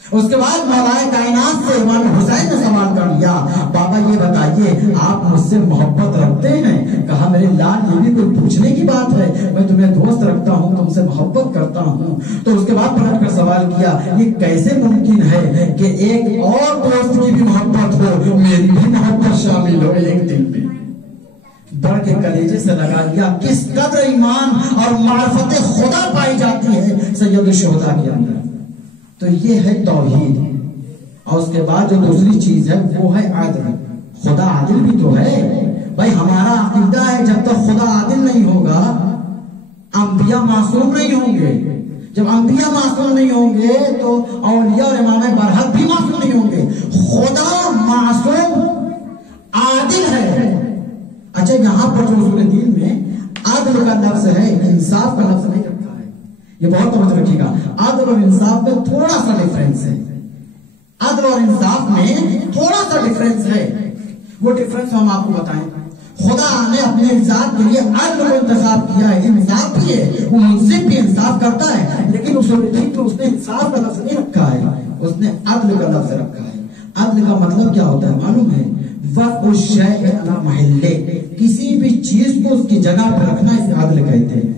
اس کے بعد مولانا کائنات سے امام حسین نے سوال کر لیا بابا یہ بتائیے آپ مجھ سے محبت رکھتے ہیں؟ کہا میرے لال یہ بھی کوئی پوچھنے کی بات ہے، میں تمہیں دوست رکھتا ہوں، تم سے محبت کرتا ہوں. تو اس کے بعد پلٹ کر سوال کیا یہ کیسے ممکن ہے کہ ایک اور دوست کی بھی محبت ہو، میری بھی محبت شامل ہو ایک دل میں. بڑھ کے کلیجے سے لگا لیا کس قدر ایمان اور معرفت خدا پائی جاتی ہے سید الشہداء کے اندر. تو یہ ہے توحید. اور اس کے بعد جو دوسری چیز ہے وہ ہے عدل. خدا عادل بھی تو ہے بھائی. ہمارا عقیدہ ہے جب تک خدا عادل نہیں ہوگا انبیاء معصوم نہیں ہوں گے. جب انبیاء معصوم نہیں ہوں گے تو اولیاء اور امام برحق بھی معصوم نہیں ہوں گے. خدا معصوم عادل ہے. اچھا یہاں پر جو اصول دین میں عدل کا لفظ ہے، انصاف کا لفظ نہیں رکھا ہے. یہ بہت توجہ رکھیے گا. عدل اور انصاف میں تھوڑا سا ڈفرینس ہے. عدل اور انصاف میں تھوڑا سا ڈفرینس ہے. وہ ڈفرینس ہم آپ کو بتائیں. خدا نے اپنے ذات کے لیے عدل کو انتخاب کیا ہے، انصاف بھی ہے، وہ منصف بھی انصاف کرتا ہے، لیکن اس نے انصاف کا لفظ نہیں رکھا ہے، اس نے عدل کا لفظ رکھا ہے. عدل کا مطلب کیا ہوتا ہے معلوم ہے؟ وقف الشیء علی محلہ، کسی بھی چیز کو اس کی جگہ پہ رکھنا اسے عدل کہتے ہیں.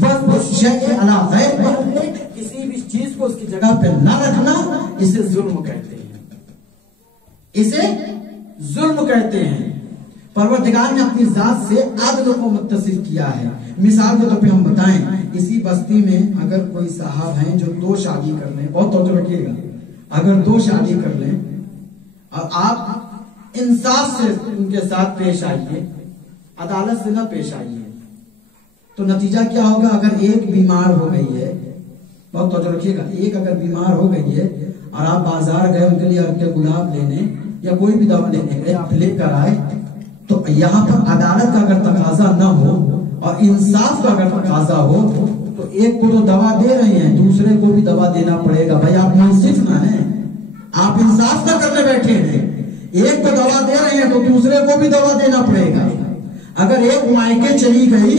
وقف الشیء علی غیر محلہ، کسی بھی چیز کو اس کی جگہ پہ نہ رکھنا اسے ظلم کہتے ہیں. اسے ظلم کہتے ہیں. پروردگار نے اپنی ذات سے عدل کو متصف کیا ہے. مثال کے طور پہ ہم بتائیں اسی بستی میں اگر کوئی صاحب ہیں جو 2 شادی کر لیں، بہت توجہ رکھیے گا، اگر 2 شادی کر لیں اور آپ انصاف سے ان کے ساتھ پیش آئیے، عدالت سے نہ پیش آئیے، تو نتیجہ کیا ہوگا؟ اگر ایک بیمار ہو گئی ہے، بہت توجہ رکھیے گا، ایک اگر بیمار ہو گئی ہے اور آپ بازار گئے ان کے لیے عرق گلاب لینے یا کوئی بھی دوا لینے گئے، آپ لے کر آئے، تو یہاں پر عدالت کا اگر تقاضا نہ ہو اور انصاف کا اگر تقاضا ہو تو ایک کو تو دوا دے رہے ہیں، دوسرے کو بھی دوا دینا پڑے گا. بھائی آپ منصف نہ ہیں، آپ انصاف نہ کرنے بیٹھے ہیں. ایک کو دوا دے رہے ہیں تو دوسرے کو بھی دوا دینا پڑے گا. اگر ایک مائکے چلی گئی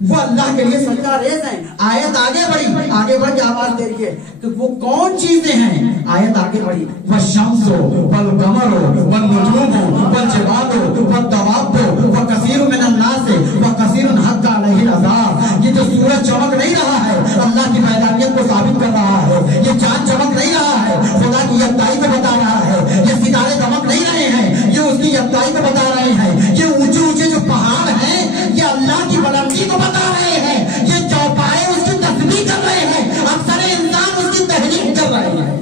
وہ اللہ کے لیے سجدہ ریز ہیں. آیت آگے بڑھ کے آواز دے رہی ہے کہ وہ کون چیزیں ہیں. آیت آگے بڑھی والشمس والقمر والنجوم والجبال والدواب وکثیر من الناس وکثیر حق علیہ العذاب. یہ جو سورج چمک نہیں رہا ہے اللہ کی وحدانیت کو ثابت کر رہا ہے. یہ چاند چمک نہیں رہا ہے خدا کی یکتائی کو بتا رہا ہے. یہ ستارے چمک نہیں رہے ہیں یہ اس کی یکتائی کو بتا رہے ہیں. یہ اونچے اونچے جو پہاڑ ہیں یہ اللہ کی بلندی کو بتا رہے ہیں. یہ چوپائے اس کی تسبیح کر رہے ہیں. اکثر انسان اس کی تحلیل کر رہے ہیں.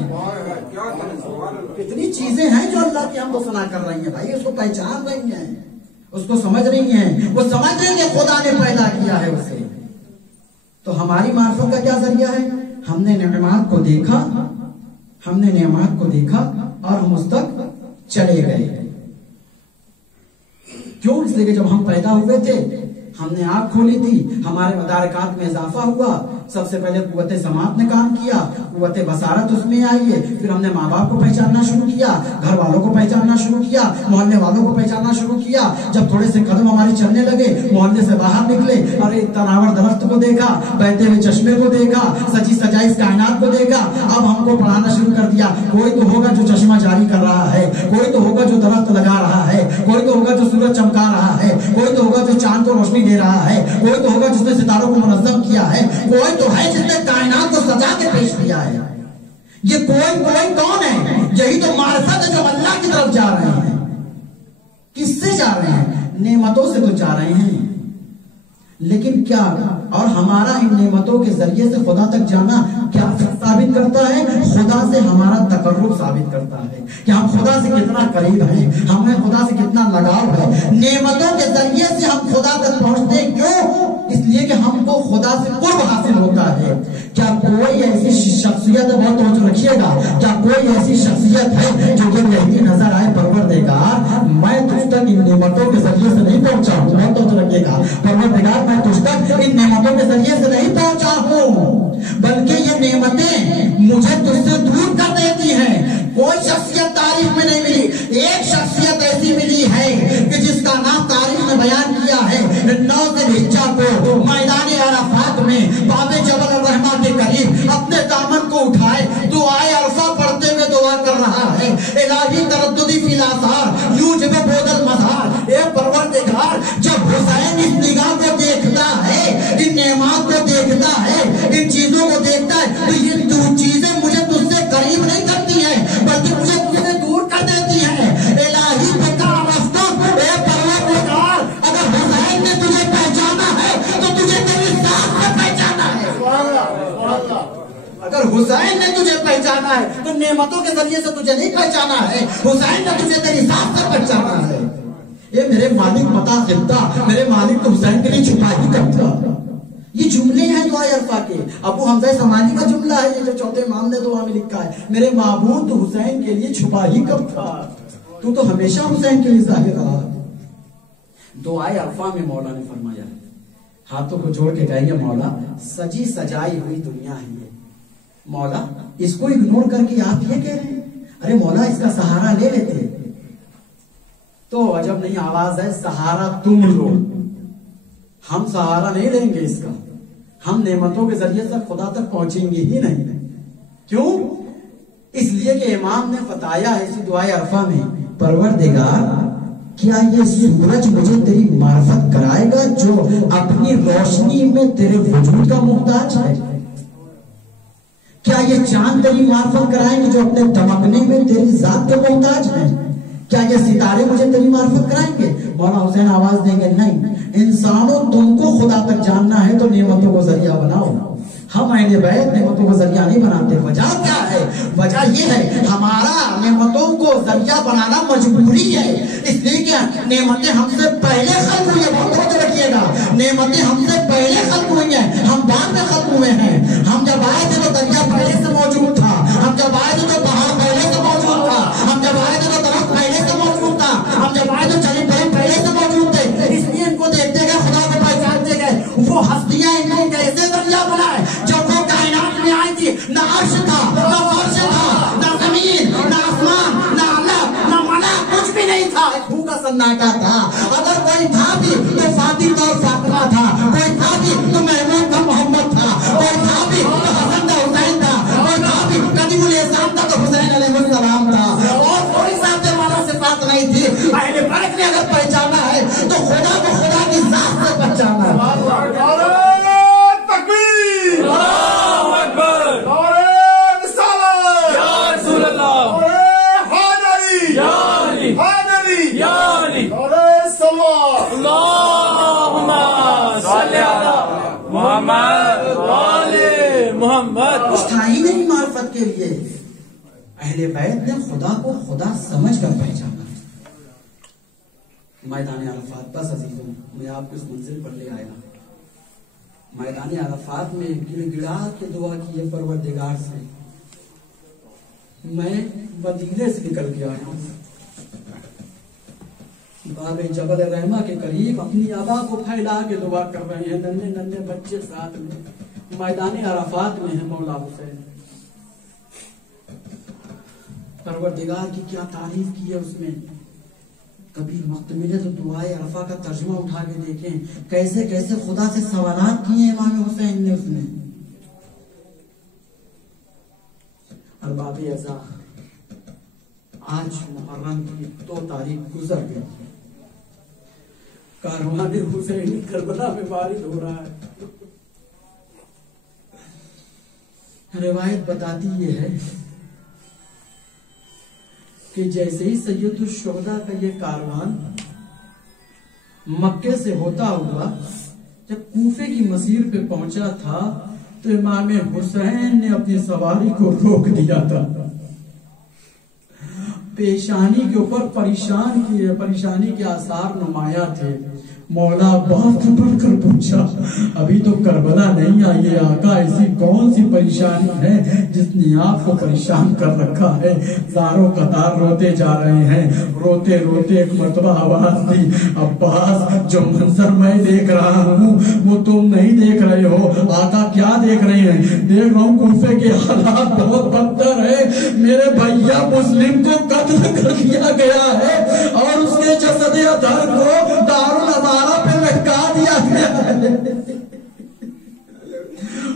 کتنی چیزیں ہیں جو اللہ کی ہم کو سنا کر رہی ہیں بھائی. اس کو پہچان رہی ہیں اس کو سمجھ رہی ہیں. وہ سمجھ رہی ہیں خدا نے پیدا کیا ہے اسے. تو ہماری معرفت کا کیا ذریعہ ہے؟ ہم نے نعمات کو دیکھا اور ہم اس تک چلے گئے. کیوں؟ اس لیے کہ جب ہم پیدا ہوئے تھے ہم نے آنکھ کھولی تھی, ہمارے مدارکات میں اضافہ ہوا. سب سے پہلے قوت سماعت نے کام کیا, قوت بصارت اس میں آئی ہے. پھر ہم نے ماں باپ کو پہچاننا شروع کیا, گھر والوں کو پہچاننا شروع کیا, محلے والوں کو پہچاننا شروع کیا. جب تھوڑے سے قدم ہمارے چلنے لگے, محلے سے باہر نکلے, ارے تناور درخت کو دیکھا, بہتے ہوئے چشمے کو دیکھا, سجی سجائی اس کائنات کو دیکھا. اب ہم کو پڑھانا شروع کر دیا. کوئی تو ہوگا جو چشمہ جاری کر رہا ہے, کوئی تو ہوگا جو درخت لگا رہا ہے, کوئی تو ہوگا جو سورج چمکا رہا ہے, کوئی تو ہوگا جو چاند کو روشنی دے رہا ہے, کوئی تو ہوگا جس نے ستاروں کو منظم کیا ہے, کوئی تو ہے جس نے کائنات کو سجا کے پیش کیا ہے. یہ کوئی کون ہے؟ یہی تو معرفت ہے جو اللہ کی طرف جا رہے ہیں. کس سے جا رہے ہیں؟ نعمتوں سے تو جا رہے ہیں. لیکن کیا اور ہمارا ان نعمتوں کے ذریعے سے خدا تک جانا کیا ثابت کرتا ہے؟ خدا سے ہمارا تقرب ثابت کرتا ہے کہ ہم خدا سے کتنا قریب ہیں, ہمیں خدا سے کتنا لگاؤ ہے. نعمتوں کے ذریعے سے ہم خدا تک پہنچتے ہیں. کیوں؟ اس لیے کہ ہم کو خدا سے قرب حاصل ہوتا ہے. کیا کوئی ایسی شخصیت ہے, بہت توجہ رکھیے گا, کیا کوئی ایسی شخصیت ہے جو یہ کہتی نظر آئے پروردگار میں تجھ تک ان نعمتوں کے ذریعے سے نہیں پہنچا ہوں؟ بہت توجہ رکھیے گا, پروردگار میں تجھ تک ان نعمتوں کے ذریعے سے نہیں پہنچا ہوں بلکہ یہ نعمتیں مجھے تجھ سے دور کر دیتی ہیں. کوئی شخصیت تاریخ میں نہیں ملی. ایک شخصیت ایسی ملی ہے کہ جس کا نام تاریخ میں بیان کیا ہے. 9 ذوالحجہ کو میدان عرفات میں باب جبل الرحمہ کے قریب اپنے دامن کو اٹھائے دعائے عرفہ پڑھتے ہوئے دعا کر رہا ہے, الہی ترددی فی الاثار یوجب بود المظہر. اے پروردگار, جب حسین اس نگاہ کو دیکھتا ہے, ان نعمات کو دیکھتا ہے, ان چیزوں کو دیکھتا ہے, تو یہ دو چیزیں مجھے تجھ سے قریب نہیں کرتی ہیں بلکہ مجھے تجھ سے دور کر دیتی ہیں. الہی بکا مفتم, اے پروردگار, اگر حسین نے تجھے پہچانا ہے تو تجھے تیری ذات سے پہچانا ہے. اگر حسین نے تجھے پہچانا ہے تو نعمتوں کے ذریعے سے تجھے نہیں پہچانا ہے, حسین نے تجھے تیری ذات سے پہچانا ہے. یہ میرے مالک متا خطہ, میرے مالک تو حسین کے لیے چھپا ہی کب تھا. یہ جملے ہیں دعائے عرفہ کے. ابو حمزہ سمانی کا جملہ ہے یہ جو چوتھے امام نے دعا میں لکھا ہے, میرے معبود تو حسین کے لیے چھپا ہی کب تھا, تو ہمیشہ حسین کے لیے ظاہر رہا. دعائے عرفہ میں مولا نے فرمایا, ہاتھوں کو جوڑ کے کہیں گے مولا سجی سجائی ہوئی دنیا ہے یہ, مولا اس کو اگنور کر کے آپ یہ کہہ رہے ہیں, ارے مولا اس کا سہارا لے لیتے. تو عجب نہیں آواز ہے, سہارا تم لو, ہم سہارا نہیں لیں گے اس کا. ہم نعمتوں کے ذریعے سے خدا تک پہنچیں گے ہی نہیں. کیوں؟ اس لیے کہ امام نے بتایا ہے اسی دعائے عرفہ میں, پروردگار کیا یہ سورج مجھے تیری معرفت کرائے گا جو اپنی روشنی میں تیرے وجود کا محتاج ہے؟ کیا یہ چاند تیری معرفت کرائیں گے جو اپنے دمکنے میں تیری ذات کے محتاج ہیں؟ کیا یہ ستارے مجھے تیری معرفت کرائیں گے؟ مولانا حسین آواز دیں گے نہیں, انسانوں تم کو خدا تک جاننا ہے تو نعمتوں کو ذریعہ بناؤ. ہم اہل بیت نعمتوں کو ذریعہ نہیں بناتے. وجہ کیا ہے؟ وجہ یہ ہے ہمارا نعمتوں کو ذریعہ بنانا مجبوری ہے. اس لیے کہ نعمتیں ہم سے پہلے خلق ہوئی ہیں. بہت توجہ رکھیے گا, نعمتیں ہم سے پہلے خلق ہوئی ہیں, ہم بعد میں خلق ہوئے ہیں. ہم جب آئے تھے تو دریا پہلے سے موجود تھا, ہم جب آئے تھے تو پہاڑ پہلے سے موجود تھا, ہم جب آئے تھے تو درخت پہلے سے موجود تھا, ہم جب آئے تو چلی پڑے پہلے سے موجود تھے. اس لیے ان کو دیکھتے گئے, خدا کو پہچانتے گئے. وہ ہستیاں ان کو کیسے ذریعہ بنائے؟ جب وہ کائنات میں آئی تھی نہ عرش تھا, نہ فرش تھا, نہ زمین, نہ آسمان, نہ علم, نہ ملا, کچھ بھی نہیں تھا. خون کا سناٹا تھا. اگر کوئی تھا بھی تو فاتح اور فاطمہ فاطمہ تھا، کوئی تھا بھی تو محمود کا محمد تھا، کوئی تھا بھی تو حسن کا حسین تھا، کوئی تھا بھی قدیم الاحسان تھا تو حسین علیہ السلام تھا، اور کوئی صاحب والا صفات نہیں تھی۔ اہل بیت نے اگر پہچانا ہے تو خدا کو خدا کی ذات سے پہچانا ہے۔ کچھ تھا ہی نہیں معرفت کے لیے۔ اہل بیت نے خدا کو خدا سمجھ کر پہچانا۔ میدان عرفات، بس عزیزوں میں آپ کو اس منزل پر لے آیا۔ میدان عرفات میں گڑ گڑا کے دعا کی ہے پروردگار سے، میں مدینے سے نکل کے آیا ہوں، باب جبل رحمہ کے قریب اپنی آبا کو پھیلا کے دعا کر رہے ہیں، ننھے ننھے بچے ساتھ میں، میدان عرفات میں ہے مولا حسین۔ پروردگار کی کیا تعریف کی ہے اس میں۔ کبھی وقت ملے تو دعائے عرفہ کا ترجمہ اٹھا کے دیکھیں، کیسے کیسے خدا سے سوالات کیے امام حسین نے اس میں۔ ارباب ازا، آج محرم کی 2 تاریخ گزر گئی، کاروان حسین کربلا میں وارد ہو رہا ہے۔ روایت بتاتی یہ ہے کہ جیسے ہی سید الشہداء کا یہ کاروان مکے سے ہوتا ہوا جب کوفے کی مسیر پہ پہنچا تھا تو امام حسین نے اپنی سواری کو روک دیا تھا۔ پیشانی کے اوپر پریشانی کے آثار نمایاں تھے۔ مولا بات پڑھ کر پوچھا، ابھی تو کربلا نہیں آئی ہے آقا، ایسی کون سی پریشانی ہے جس نے آپ کو پریشان کر رکھا ہے؟ زاروں قطار روتے جا رہے ہیں۔ روتے روتے ایک مرتبہ آواز دی، عباس جو منظر میں دیکھ رہا ہوں وہ تم نہیں دیکھ رہے ہو۔ آقا کیا دیکھ رہے ہیں؟ دیکھ رہا ہوں کوفے کے حالات بہت بدتر ہے، میرے بھیا مسلم کو قتل کر دیا گیا ہے اور اس کے جسد اطہر کو دارالامارہ پہ لٹکا دیا گیا ہے۔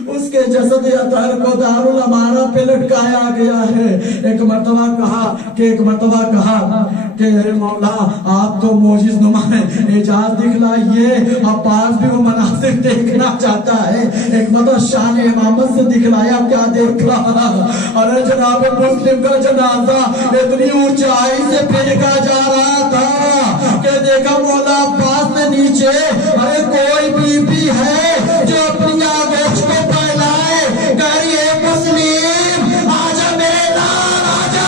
اس کے جسد اطہر کو دارالامارہ پہ لٹکایا گیا ہے۔ ایک مرتبہ کہا کہ مولا آپ تو معجز نما ہیں، اعجاز دکھلائیے۔ عباس بھی وہ مناظر دیکھنا چاہتا ہے۔ ایک مرتبہ شان امامت سے دکھلایا، کیا دیکھ رہا؟ ارے جناب مسلم کا جنازہ اتنی اونچائی سے پھینکا جا رہا تھا کہ دیکھا مولا عباس نے نیچے، ارے کوئی بی بی ہے جو اپنی آگوش کو پھیلائے، کہہ رہی ہے مسلم آجا میرے نام آجا۔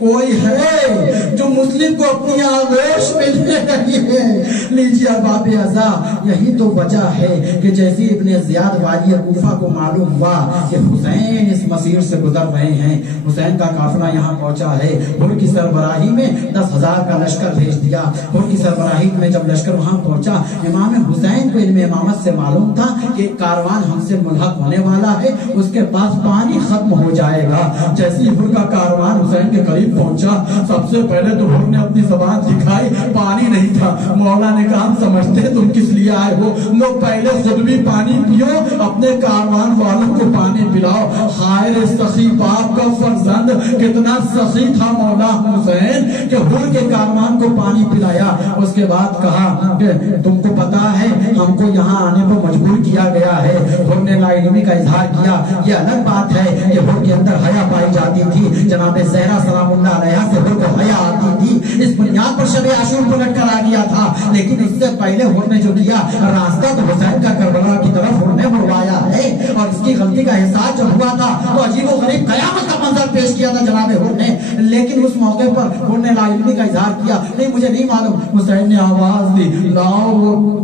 کوئی ہے جو مسلم کو اپنی آگوش میں لے رہی ہے۔ لیجیے ارباب ازا، یہی تو وجہ ہے کہ جیسے ابن زیاد والی کوفہ کو معلوم ہوا کہ حسین اس مسیر سے گزر رہے ہیں، حسین کا قافلہ یہاں پہنچا ہے، ان کی سربراہی میں 10,000 کا لشکر بھیج دیا۔ ان کی سربراہی میں جب لشکر وہاں پہنچا، امام حسین کو علم امامت سے معلوم تھا کہ کاروان ہم سے ملحق ہونے والا ہے، اس کے پاس پانی ختم ہو جائے گا۔ جیسے ہی ان کا کاروان حسین کے قریب پہنچا، سب سے پہلے تو انہوں نے اپنی زبان دکھائی، پانی نہیں تھا۔ مولا نے کہا ہم سمجھتے تم کس لیے آئے ہو، لو پہلے خود بھی پانی پیو، اپنے کاروان والوں کو پانی پلاؤ۔ خیر سخی باپ کا فرزند کتنا سخی تھا مولا حسین کہ حر کے کاروان کو پانی پلایا۔ اس کے بعد کہا کہ تم کو پتا ہے ہم کو یہاں آنے پر مجبور کیا گیا ہے۔ حر نے لا علمی کا اظہار کیا۔ یہ الگ بات ہے کہ حر کے اندر حیا پائی جاتی تھی، جناب زہرا سلام اللہ علیہ سے حر کو حیا آتی تھی، اس بنیاد پر شب عاشور کو لٹ کر آ گیا تھا۔ لیکن اس سے پہلے حر نے جو کیا، راستہ تو حسین کا کربلا کی طرف حر نے مڑوایا ہے، اور اس کی غلطی کا احساس جب ہوا تھا تو عجیب و غریب قیامت کا منظر پیش کیا تھا جناب حر نے۔ لیکن اس موقع پر حر نے لا علمی کا اظہار کیا، نہیں مجھے نہیں معلوم۔ حسین نے آواز دی، لاؤ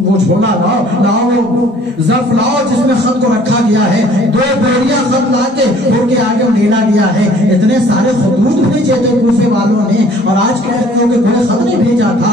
وہ جھولا لاؤ، لاؤ وہ ظرف لاؤ جس میں خط کو رکھا گیا ہے۔ 2 بوریاں خط لا کے حر کے آگے ڈھیلا گیا ہے۔ اتنے سارے خطوط بھیجے تھے کوفے والوں نے، اور آج کہہ رہے ہو کہ کوئی خط نہیں بھیجا تھا،